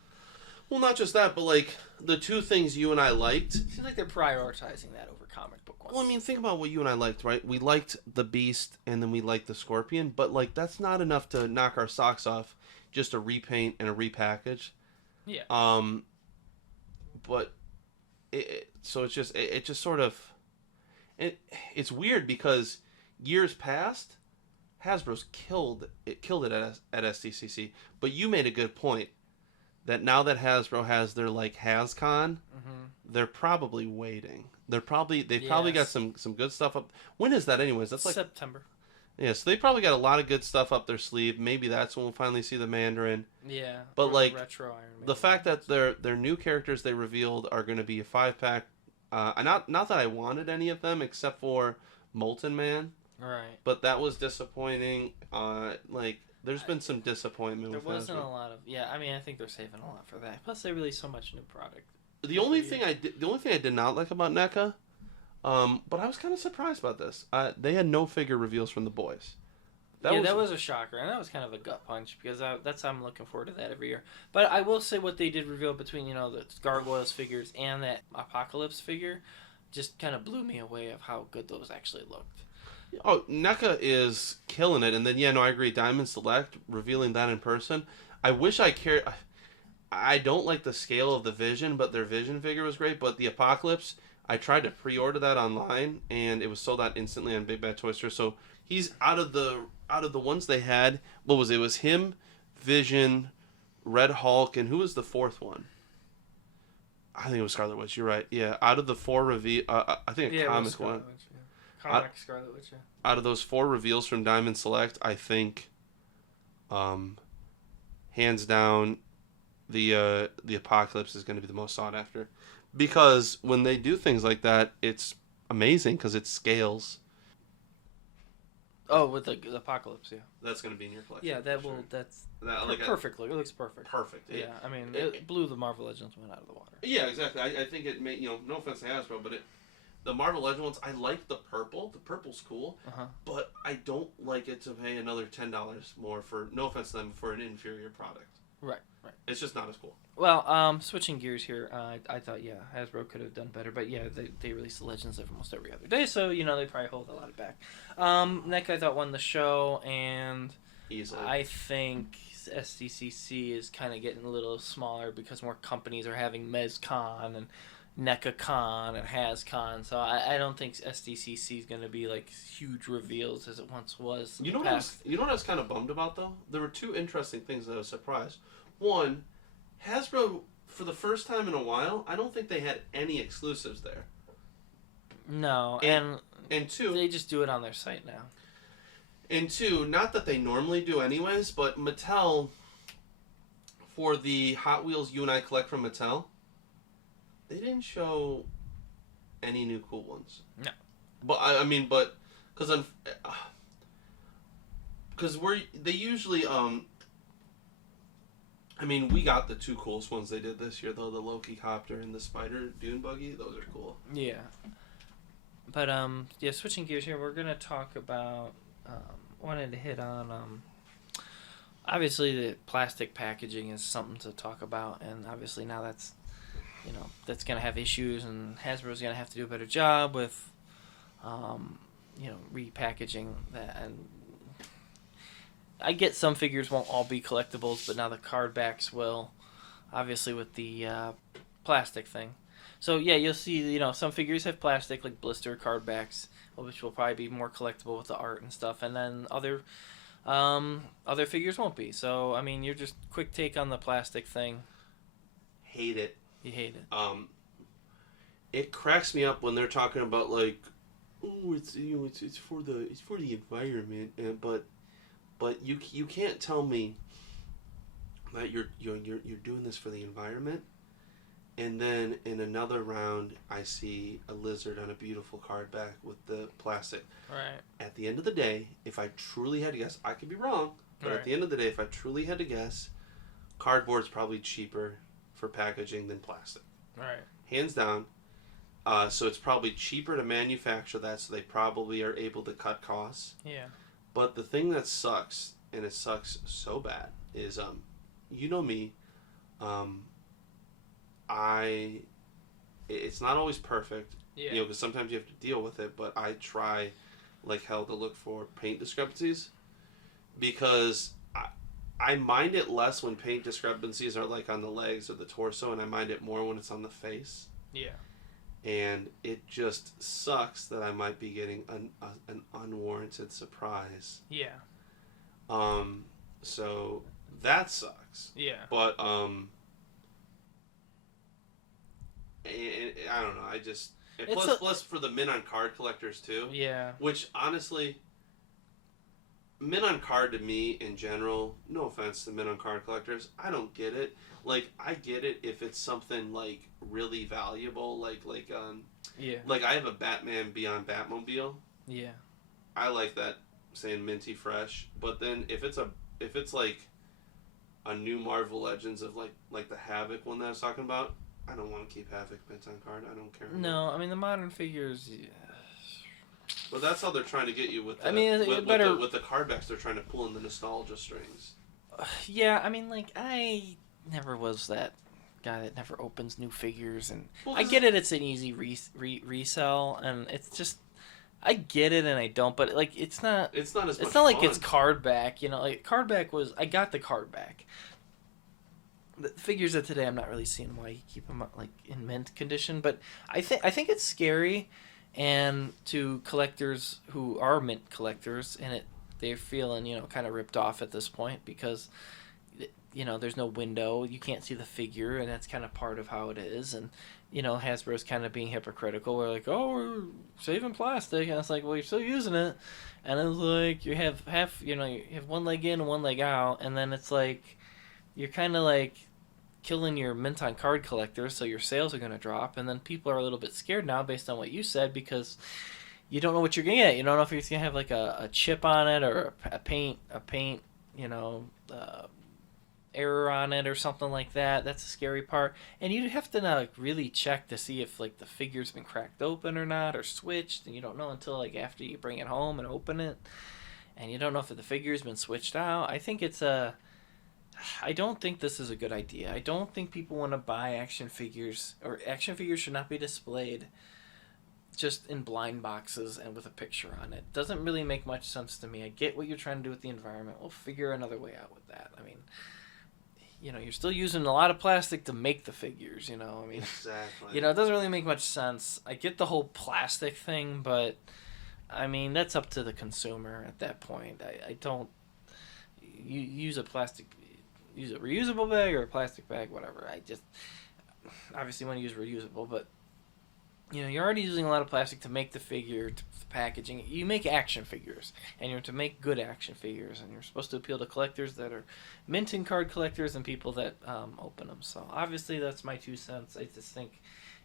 well, not just that, but like the two things you and I liked. It seems like they're prioritizing that over comic book ones. Well, I mean, think about what you and I liked, right? We liked the Beast, and then we liked the Scorpion, but like that's not enough to knock our socks off. Just a repaint and a repackage. Yeah. But it just sort of it's weird because years past Hasbro's killed it at SDCC. But you made a good point that now that Hasbro has their like HasCon, they're probably waiting. They've probably got some good stuff up. When is that anyways? That's like September. Yeah, so they probably got a lot of good stuff up their sleeve. Maybe that's when we'll finally see the Mandarin. Yeah. But like retro Iron Man. the fact that their new characters they revealed are going to be a 5-pack. Not that I wanted any of them except for Molten Man. Right. But that was disappointing. There's been some disappointment. There with wasn't Hasbro. a lot of I mean I think they're saving a lot for that. Plus they released so much new product. The only thing I did not like about NECA. But I was kind of surprised about this. They had no figure reveals from the boys. That was a shocker, and that was kind of a gut punch because that's I'm looking forward to that every year. But I will say what they did reveal between the Gargoyles figures and that Apocalypse figure, just kind of blew me away of how good those actually looked. Oh, NECA is killing it, and then I agree. Diamond Select revealing that in person. I wish I cared. I don't like the scale of the Vision, but their Vision figure was great. But the Apocalypse. I tried to pre-order that online, and it was sold out instantly on Big Bad Toy Store. So he's out of the ones they had. What was it? It was him, Vision, Red Hulk, and who was the fourth one? I think it was Scarlet Witch. You're right. Yeah, out of the 4 reveal, I think a comic one. Comic Scarlet Witch. Yeah. Out of those 4 reveals from Diamond Select, I think, hands down, the Apocalypse is going to be the most sought after. Because when they do things like that, it's amazing because it scales. Oh, with the Apocalypse, yeah. That's going to be in your collection. Yeah, that will. Sure. That's perfect. It looks perfect. Perfect. Yeah, I mean, it blew the Marvel Legends one out of the water. Yeah, exactly. I think it made no offense to Hasbro, but the Marvel Legends ones, I like the purple. The purple's cool, but I don't like it to pay another $10 more for. No offense to them, for an inferior product. Right. It's just not as cool. Well, switching gears here, I thought, Hasbro could have done better, but they release the Legends almost every other day, so, they probably hold a lot back. NECA, I thought, won the show, and easily. I think SDCC is kind of getting a little smaller because more companies are having MezCon and NECA-Con and HasCon, so I don't think SDCC is going to be, like, huge reveals as it once was. You know what I was kind of bummed about, though? There were 2 interesting things that I was surprised. One, Hasbro, for the first time in a while, I don't think they had any exclusives there. No, and 2, they just do it on their site now. And 2, not that they normally do anyways, but Mattel, for the Hot Wheels you and I collect from Mattel, they didn't show any new cool ones. No. But, because because they usually I mean, we got the two coolest ones they did this year, though, the Loki Copter and the Spider Dune Buggy. Those are cool. Yeah. But, yeah, switching gears here, we're going to talk about, wanted to hit on, obviously the plastic packaging is something to talk about, and obviously now that's, that's going to have issues, and Hasbro's going to have to do a better job with, repackaging that, and I get some figures won't all be collectibles, but now the card backs will, obviously with the plastic thing. So yeah, you'll see, some figures have plastic, like blister card backs, which will probably be more collectible with the art and stuff, and then other figures won't be. So I mean, you're just quick take on the plastic thing. Hate it. You hate it. It cracks me up when they're talking about like, oh, it's for the environment, but you can't tell me that you're doing this for the environment, and then in another round I see a lizard on a beautiful card back with the plastic. Right. At the end of the day, if I truly had to guess, I could be wrong, but at the end of the day, if I truly had to guess, cardboard's probably cheaper for packaging than plastic. Right. Hands down. So it's probably cheaper to manufacture that, so they probably are able to cut costs. Yeah. But the thing that sucks, and it sucks so bad, is you know me, it's not always perfect, Yeah. because sometimes you have to deal with it, but I try like hell to look for paint discrepancies, because I mind it less when paint discrepancies are like on the legs or the torso, and I mind it more when it's on the face. Yeah. And it just sucks that I might be getting an unwarranted surprise. Yeah. So that sucks. Yeah. But I don't know. Plus for the men on card collectors too. Yeah. Which honestly, men on card to me in general, no offense to men on card collectors, I don't get it. Like, I get it if it's something like really valuable, like I have a Batman Beyond Batmobile. Yeah. I like that, saying minty fresh. But then if it's like a new Marvel Legends of like the Havoc one that I was talking about, I don't want to keep Havoc mint on card. I don't care. No, I mean the modern figures. Yeah. But that's how they're trying to get you with. With the card backs, they're trying to pull in the nostalgia strings. Yeah, I mean, like, I never was that guy that never opens new figures, and I get it. It's an easy resell, and it's just, I get it, and I don't. But like, it's not. It's not as. It's not like it's card back. Like card back was. I got the card back. The figures of today, I'm not really seeing why you keep them like in mint condition, but I think it's scary, and to collectors who are mint collectors, and they're feeling kind of ripped off at this point because there's no window, you can't see the figure, and that's kind of part of how it is, and Hasbro's kind of being hypocritical. We're like, oh, we're saving plastic, and it's like, well, you're still using it, and it's like you have you have one leg in and one leg out, and then it's like you're kind of like killing your mint on card collectors, so your sales are going to drop, and then people are a little bit scared now based on what you said, because you don't know what you're going to get. You don't know if it's going to have like a chip on it, or a paint error on it, or something like that. That's the scary part, and you have to now really check to see if like the figure's been cracked open or not, or switched, and you don't know until like after you bring it home and open it, and you don't know if the figure's been switched out. I don't think this is a good idea. I don't think people want to buy action figures, or action figures should not be displayed just in blind boxes and with a picture on it. Doesn't really make much sense to me. I get what you're trying to do with the environment. We'll figure another way out with that. I mean, you're still using a lot of plastic to make the figures, I mean, exactly. It doesn't really make much sense. I get the whole plastic thing, but I mean, that's up to the consumer at that point. I don't use a reusable bag or a plastic bag, whatever. I just obviously want to use reusable, but you're already using a lot of plastic to make the figure, to packaging. You make action figures, and you're to make good action figures, and you're supposed to appeal to collectors that are minting card collectors and people that open them. So obviously that's my 2 cents. I just think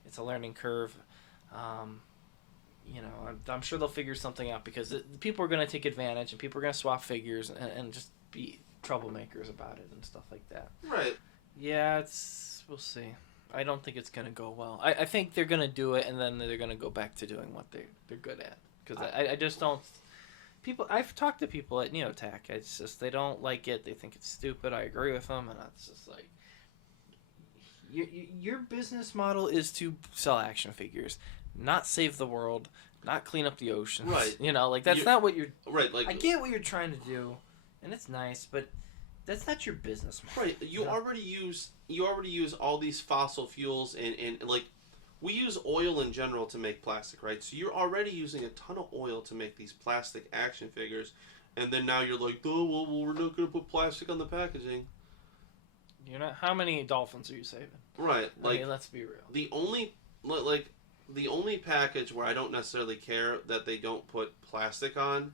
it's a learning curve. you know, I'm sure they'll figure something out because people are going to take advantage and people are going to swap figures and just be troublemakers about it and stuff like that. Right. Yeah, we'll see. I don't think it's going to go well. I think they're going to do it and then they're going to go back to doing what they're good at. Because I just don't... I've talked to people at Neotech. It's just, they don't like it. They think it's stupid. I agree with them. And it's just like... Your business model is to sell action figures, not save the world, not clean up the oceans. Right. You know, like that's not what you're... Right. Like, I get what you're trying to do, and it's nice, but that's not your business model. Right. You already use all these fossil fuels and like we use oil in general to make plastic, right? So you're already using a ton of oil to make these plastic action figures, and then now you're like, oh well, we're not going to put plastic on the packaging. You're not. How many dolphins are you saving? Right. Like, I mean, let's be real. The only package where I don't necessarily care that they don't put plastic on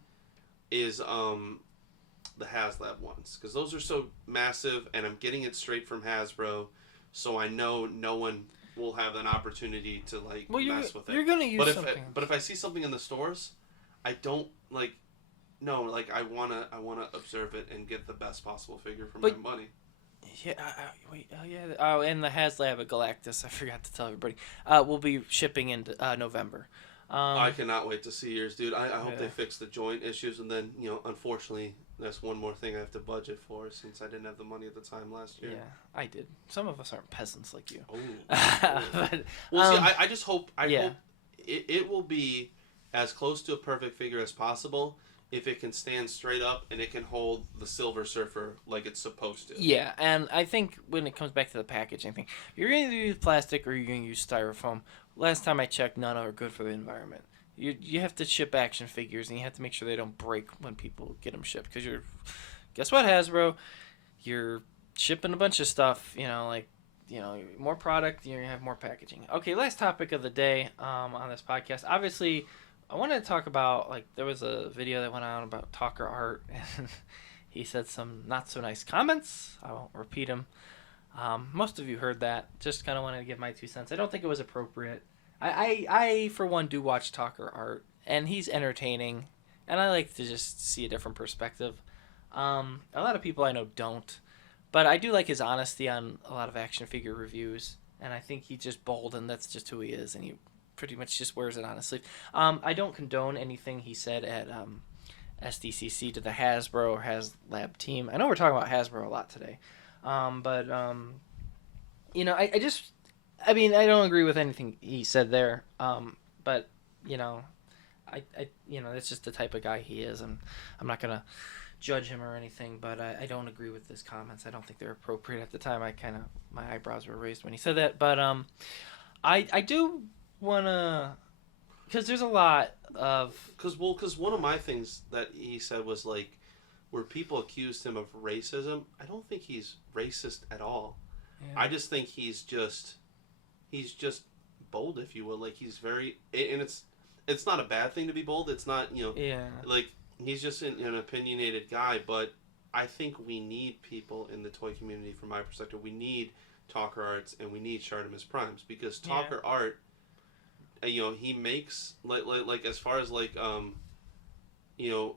is the HasLab ones, because those are so massive, and I'm getting it straight from Hasbro, so I know no one will have an opportunity to mess with it. You're gonna use something. But if I see something in the stores, I don't like. No, like I wanna observe it and get the best possible figure for my money. Yeah, wait, oh yeah, oh, and the HasLab at Galactus, I forgot to tell everybody, will be shipping in November. I cannot wait to see yours, dude. I hope they fix the joint issues, and then, unfortunately, that's one more thing I have to budget for since I didn't have the money at the time last year. Yeah, I did. Some of us aren't peasants like you. Oh. But, well, see, I just hope, hope it will be as close to a perfect figure as possible if it can stand straight up and it can hold the Silver Surfer like it's supposed to. Yeah, and I think when it comes back to the packaging thing, you're going to use plastic or you're going to use styrofoam. Last time I checked, none are good for the environment. You have to ship action figures, and you have to make sure they don't break when people get them shipped. Because guess what, Hasbro? You're shipping a bunch of stuff, more product, you're going to have more packaging. Okay, last topic of the day on this podcast. Obviously, I wanted to talk about, there was a video that went on about Talker Art, and he said some not so nice comments. I won't repeat them. Most of you heard that. Just kind of wanted to give my 2 cents. I don't think it was appropriate. I for one, do watch Talker Art, and he's entertaining, and I like to just see a different perspective. A lot of people I know don't, but I do like his honesty on a lot of action figure reviews, and I think he's just bold, and that's just who he is, and he pretty much just wears it on his sleeve. I don't condone anything he said at SDCC to the Hasbro or HasLab team. I know we're talking about Hasbro a lot today, but I don't agree with anything he said there. But that's just the type of guy he is, and I'm not gonna judge him or anything. But I don't agree with his comments. I don't think they're appropriate at the time. My eyebrows were raised when he said that. But I do wanna, because there's a lot of because one of my things that he said was where people accused him of racism. I don't think he's racist at all. Yeah. I just think he's just bold, if you will. He's very, and it's not a bad thing to be bold. It's not, he's just an opinionated guy. But I think we need people in the toy community. From my perspective, we need Talker Arts and we need Shartimus Primes, because Talker Art, he makes as far as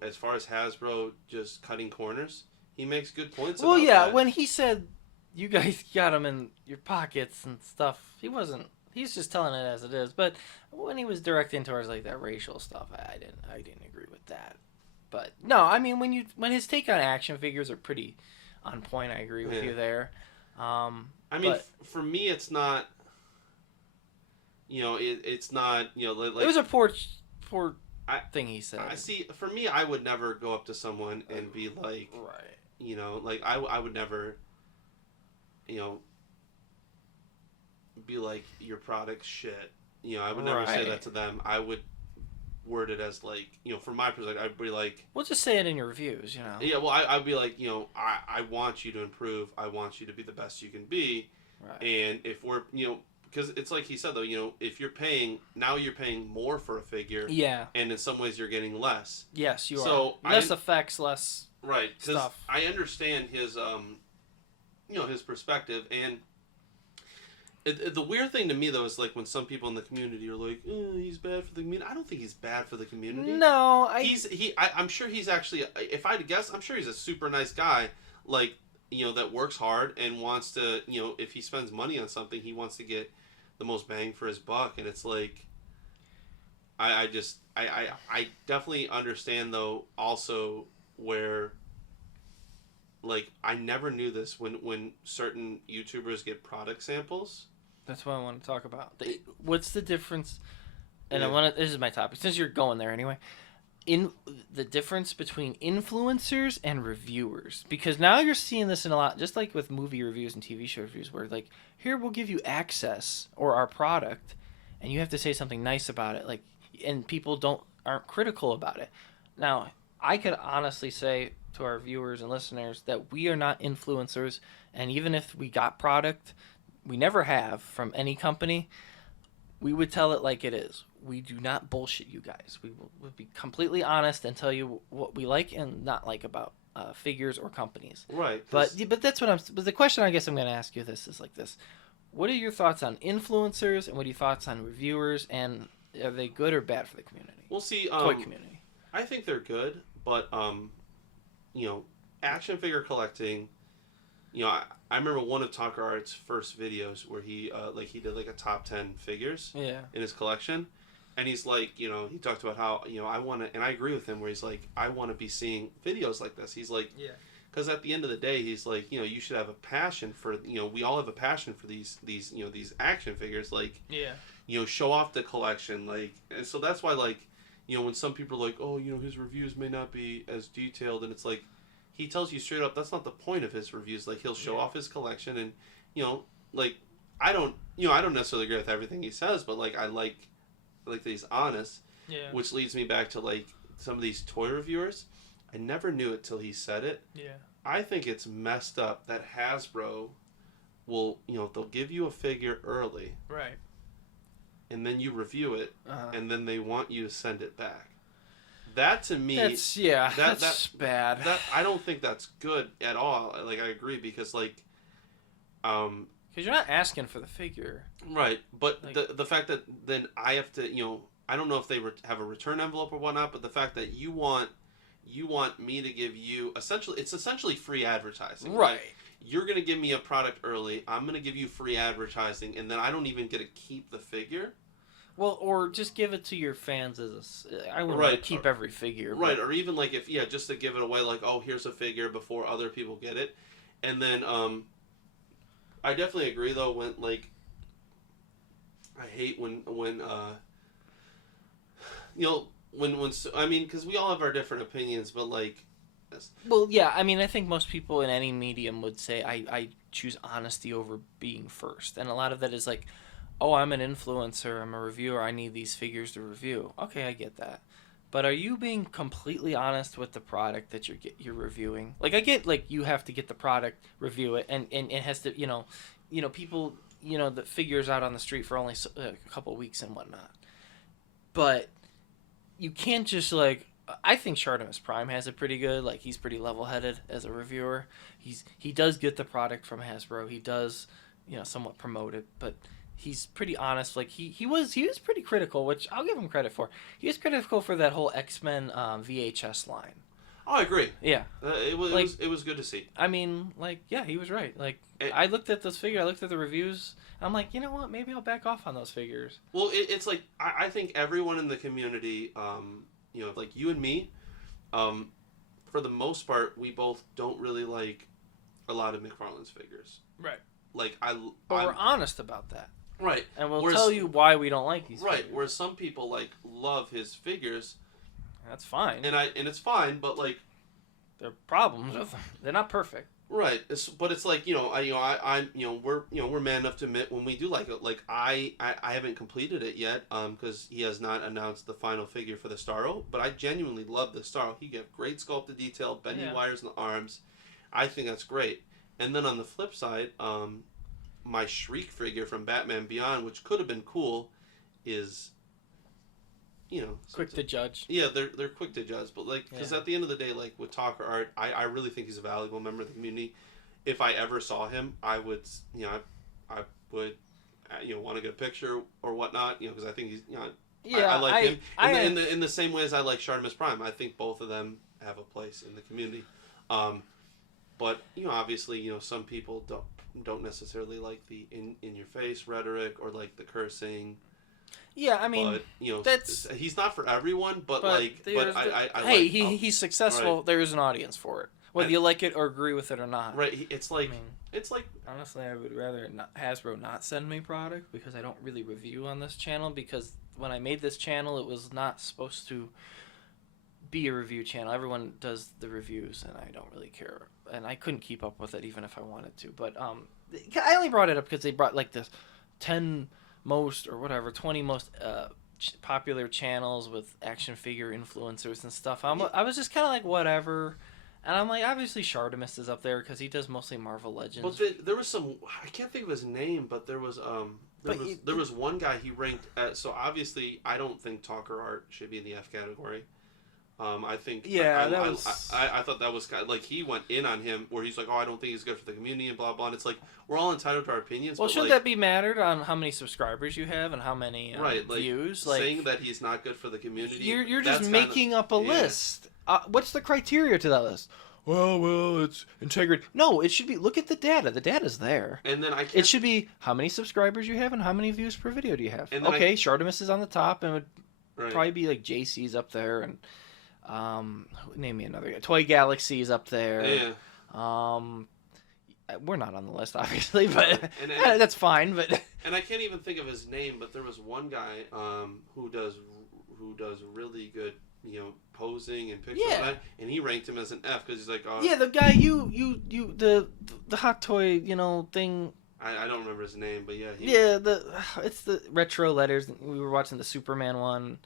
as far as Hasbro just cutting corners, he makes good points. Well, about that. When he said you guys got them in your pockets and stuff, he's just telling it as it is. But when he was directing towards that racial stuff, I didn't agree with that. But no, I mean, when his take on action figures are pretty on point, I agree with you there. For me, it's not. It's not. It was a poor thing he said. I see. For me, I would never go up to someone and be like, right. I would never. Be like, your product's shit. I would never say that to them. I would word it as from my perspective, I'd be like... We'll just say it in your reviews, Yeah, well, I'd be like, I want you to improve. I want you to be the best you can be. Right. And if we're, because it's like he said, though, if you're paying more for a figure. Yeah. And in some ways you're getting less. Yes, you are. Less effects, less stuff. I understand his, his perspective, and The weird thing to me though is like when some people in the community are like, he's bad for the community. I don't think he's bad for the community. No, I'm sure he's actually, if I had to guess, I'm sure he's a super nice guy. Like, that works hard and wants to, if he spends money on something, he wants to get the most bang for his buck. And it's like, I definitely understand though also where, like, I never knew this when certain YouTubers get product samples. That's what I want to talk about. What's the difference? And Yeah. this is my topic since you're going there anyway. In the difference between influencers and reviewers, because now you're seeing this in a lot, just like with movie reviews and TV show reviews, where like, here we'll give you access or our product, and you have to say something nice about it, like, and people aren't critical about it. Now, I could honestly say to our viewers and listeners that we are not influencers, and even if we got product, we never have from any company, we would tell it like it is. We do not bullshit you guys. We will be completely honest and tell you what we like and not like about figures or companies. Right. But that's what But the question I guess I'm going to ask you this is like this: what are your thoughts on influencers, and what are your thoughts on reviewers, and are they good or bad for the community? We'll see. Toy community. I think they're good, but action figure collecting. I remember one of Tucker Art's first videos where he did like a top 10 figures in his collection, and he's like, he talked about how I want to, and I agree with him where he's like, I want to be seeing videos like this. He's like, because at the end of the day, he's like, you should have a passion for, we all have a passion for these action figures, like, show off the collection, like, and so that's why, like, when some people are like, oh, his reviews may not be as detailed, and it's like, he tells you straight up that's not the point of his reviews. Like, he'll show off his collection, and like, I don't necessarily agree with everything he says, but like, I like that he's honest. Which leads me back to like some of these toy reviewers. I never knew it till he said it. I think it's messed up that Hasbro will, they'll give you a figure early, right, and then you review it, and then they want you to send it back. That to me, that's bad. That I don't think that's good at all. Like, I agree because like, because you're not asking for the figure, right? But like, the fact that then I have to, I don't know if they have a return envelope or whatnot, but the fact that you want me to give you it's essentially free advertising, right? Like, you're gonna give me a product early. I'm gonna give you free advertising, and then I don't even get to keep the figure. Well, or just give it to your fans I wouldn't keep every figure. Right, or even like just to give it away, like, oh, here's a figure before other people get it. And then I definitely agree though when like I hate when I mean, because we all have our different opinions, but like, well, yeah, I mean, I think most people in any medium would say I choose honesty over being first, and a lot of that is like, oh, I'm an influencer, I'm a reviewer, I need these figures to review. Okay, I get that. But are you being completely honest with the product that you're reviewing? Like, I get, like, you have to get the product, review it, and it has to, people, the figures out on the street for only a couple of weeks and whatnot. But you can't just, like, I think Shartimus Prime has it pretty good. Like, he's pretty level-headed as a reviewer. He does get the product from Hasbro. He does, somewhat promote it, but he's pretty honest. Like, he was pretty critical, which I'll give him credit for. He was critical for that whole X-Men VHS line. Oh, I agree. Yeah, it was good to see. I mean, like, yeah, he was right. Like, I looked at those figures, I looked at the reviews. I'm like, you know what? Maybe I'll back off on those figures. Well, it's like I think everyone in the community, like you and me, for the most part, we both don't really like a lot of McFarlane's figures. Right. Like but we're honest about that. Right. And we'll tell you why we don't like these figures. Right. Whereas some people like love his figures. That's fine. And it's fine, but like, there are problems with them. They're not perfect. Right. But it's like, we're man enough to admit when we do like it. Like, I haven't completed it yet, because he has not announced the final figure for the Starro, but I genuinely love the Starro. He gave great sculpted detail, bendy wires in the arms. I think that's great. And then on the flip side, my Shriek figure from Batman Beyond, which could have been cool, is, quick to judge. Yeah, they're quick to judge, but like, because at the end of the day, like with Talker Art, I really think he's a valuable member of the community. If I ever saw him, I would, I would want to get a picture or whatnot, because I think he's, Yeah, I like him. I In the same way as I like Shartimus Prime, I think both of them have a place in the community. But obviously, some people don't necessarily like the in your face rhetoric or like the cursing. Yeah, I mean, but, he's not for everyone. But I hey, he's successful. Right. There is an audience for it, whether you like it or agree with it or not. Right. It's like honestly, I would rather Hasbro not send me product because I don't really review on this channel, because when I made this channel, it was not supposed to be a review channel. Everyone does the reviews, and I don't really care. And I couldn't keep up with it even if I wanted to. But I only brought it up because they brought like the 10 most or whatever 20 most popular channels with action figure influencers and stuff. I was just kind of like whatever. And I'm like, obviously Shartimus is up there because he does mostly Marvel Legends. Well, there was some, I can't think of his name, but there was there was one guy he ranked at. So obviously, I don't think talker art should be in the F category. I think I thought that was kind of, like, he went in on him where he's like, oh, I don't think he's good for the community and blah blah. And it's like, we're all entitled to our opinions. Well, should that be mattered on how many subscribers you have and how many views? Like, saying that he's not good for the community. You're just making up a list. What's the criteria to that list? Well, it's integrity. No, it should be, look at the data. The data's there. And then it should be how many subscribers you have and how many views per video do you have. Okay, Shartimus is on the top, and it would probably be like JC's up there, and name me another guy. Toy Galaxy is up there. Yeah. We're not on the list, obviously, but that's fine. But and I can't even think of his name, but there was one guy who does really good, posing and pictures, and he ranked him as an F because he's like, oh, yeah, the guy the hot toy thing. I don't remember his name, but it's the retro letters. We were watching the Superman one,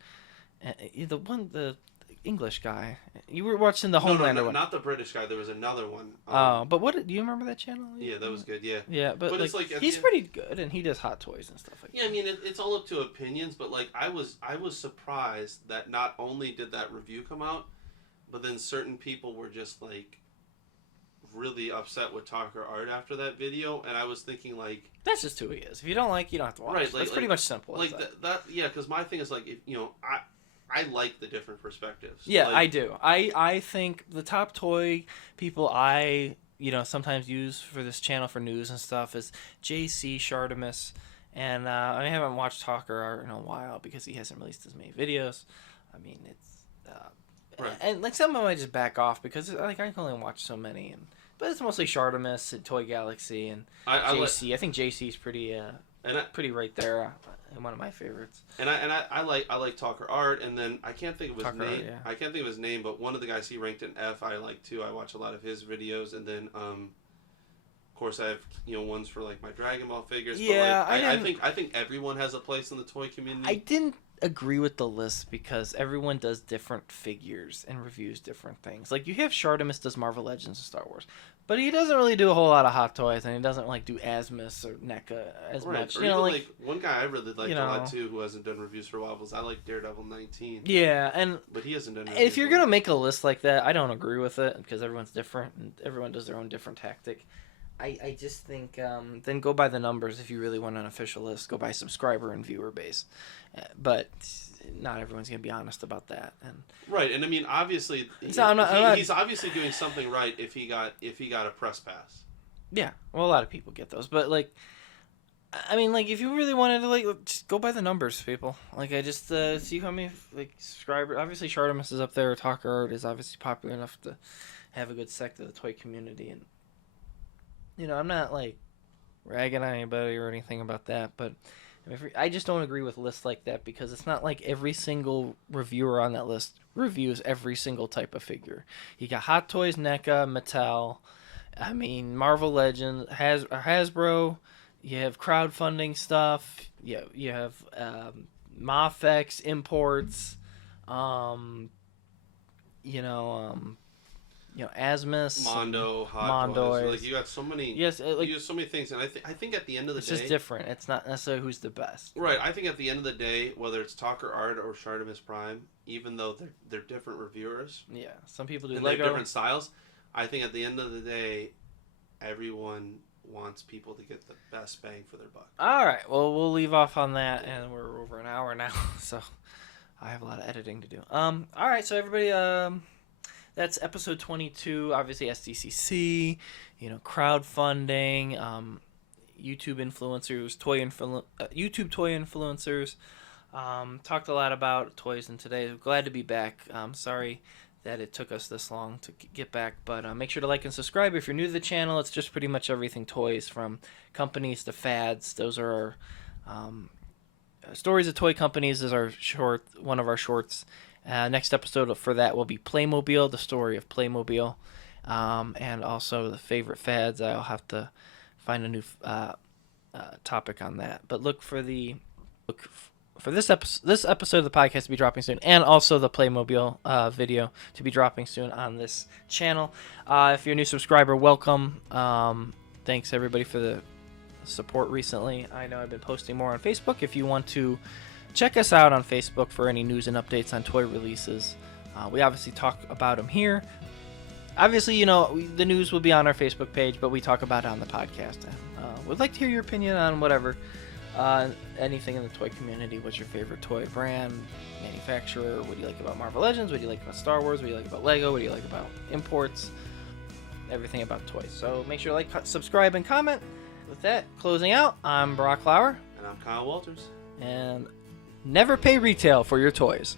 the English guy. You were watching the Homelander one. Not the British guy. There was another one. But what do you remember that channel? Yeah, that was good. Yeah. Yeah, but it's like he's pretty good, and he does hot toys and stuff like that. Yeah, I mean it's all up to opinions, but like I was surprised that not only did that review come out, but then certain people were just like really upset with talker art after that video, and I was thinking like that's just who he is. If you don't like, you don't have to watch. Right, that's pretty much simple. Like that. Yeah, because my thing is like if I like the different perspectives. Yeah, I do. I think the top toy people I sometimes use for this channel for news and stuff is JC, Shartimus, and I haven't watched Talker Art in a while because he hasn't released as many videos. I mean, it's and like some of them I just back off because like I can only watch so many, but it's mostly Shartimus and Toy Galaxy and JC. I think JC's pretty pretty right there. And one of my favorites. And I like Talker Art, and then I can't think of his name. I can't think of his name, but one of the guys he ranked an F I like too. I watch a lot of his videos, and then of course I have ones for like my Dragon Ball figures. Yeah, but like, I think everyone has a place in the toy community. I didn't agree with the list because everyone does different figures and reviews different things. Like you have Shartimus does Marvel Legends and Star Wars, but he doesn't really do a whole lot of hot toys, and he doesn't like do Asmus or NECA as much. Or even like one guy I really liked a lot too, who hasn't done reviews for a while, was I like Daredevil 19. Yeah, but he hasn't done. If you're gonna make a list like that, I don't agree with it because everyone's different and everyone does their own different tactic. I just think then go by the numbers if you really want an official list. Go by subscriber and viewer base, but not everyone's gonna be honest about that. And and I mean obviously he's obviously doing something right if he got a press pass. Yeah, well a lot of people get those, but like I mean like if you really wanted to like just go by the numbers, people. Like I just see how many like subscribers. Obviously Shartimus is up there. Talker Art is obviously popular enough to have a good sect of the toy community, and I'm not like ragging on anybody or anything about that, but I just don't agree with lists like that because it's not like every single reviewer on that list reviews every single type of figure. You got Hot Toys, NECA, Mattel, I mean Marvel Legends, Hasbro. You have crowdfunding stuff. You have Mafex imports. Asmus, Mondo, Hot Toys. Like you got so many. Yes, you have so many things, and I think at the end of the day, it's just different. It's not necessarily who's the best. Right. I think at the end of the day, whether it's Talker Art or Shartimus Prime, even though they're different reviewers. Yeah, some people do and Lego. They're different styles. I think at the end of the day, everyone wants people to get the best bang for their buck. All right. Well, we'll leave off on that, and we're over an hour now, so I have a lot of editing to do. All right. So everybody, that's episode 22. Obviously, SDCC, crowdfunding, YouTube influencers, YouTube toy influencers. Talked a lot about toys in today. Glad to be back. Sorry that it took us this long to get back, but make sure to like and subscribe if you're new to the channel. It's just pretty much everything toys, from companies to fads. Those are our stories of toy companies is one of our shorts. Next episode for that will be Playmobil, the story of Playmobil, and also the favorite fads. I'll have to find a new topic on that, but look for this episode of the podcast to be dropping soon, and also the Playmobil video to be dropping soon on this channel. If you're a new subscriber, welcome. Thanks everybody for the support recently. I know I've been posting more on Facebook. If you want to check us out on Facebook for any news and updates on toy releases, we obviously talk about them here. Obviously, the news will be on our Facebook page, but we talk about it on the podcast. We'd like to hear your opinion on whatever. Anything in the toy community. What's your favorite toy brand, manufacturer? What do you like about Marvel Legends? What do you like about Star Wars? What do you like about Lego? What do you like about imports? Everything about toys. So make sure to like, subscribe, and comment. With that, closing out, I'm Brock Lauer. And I'm Kyle Walters. And never pay retail for your toys.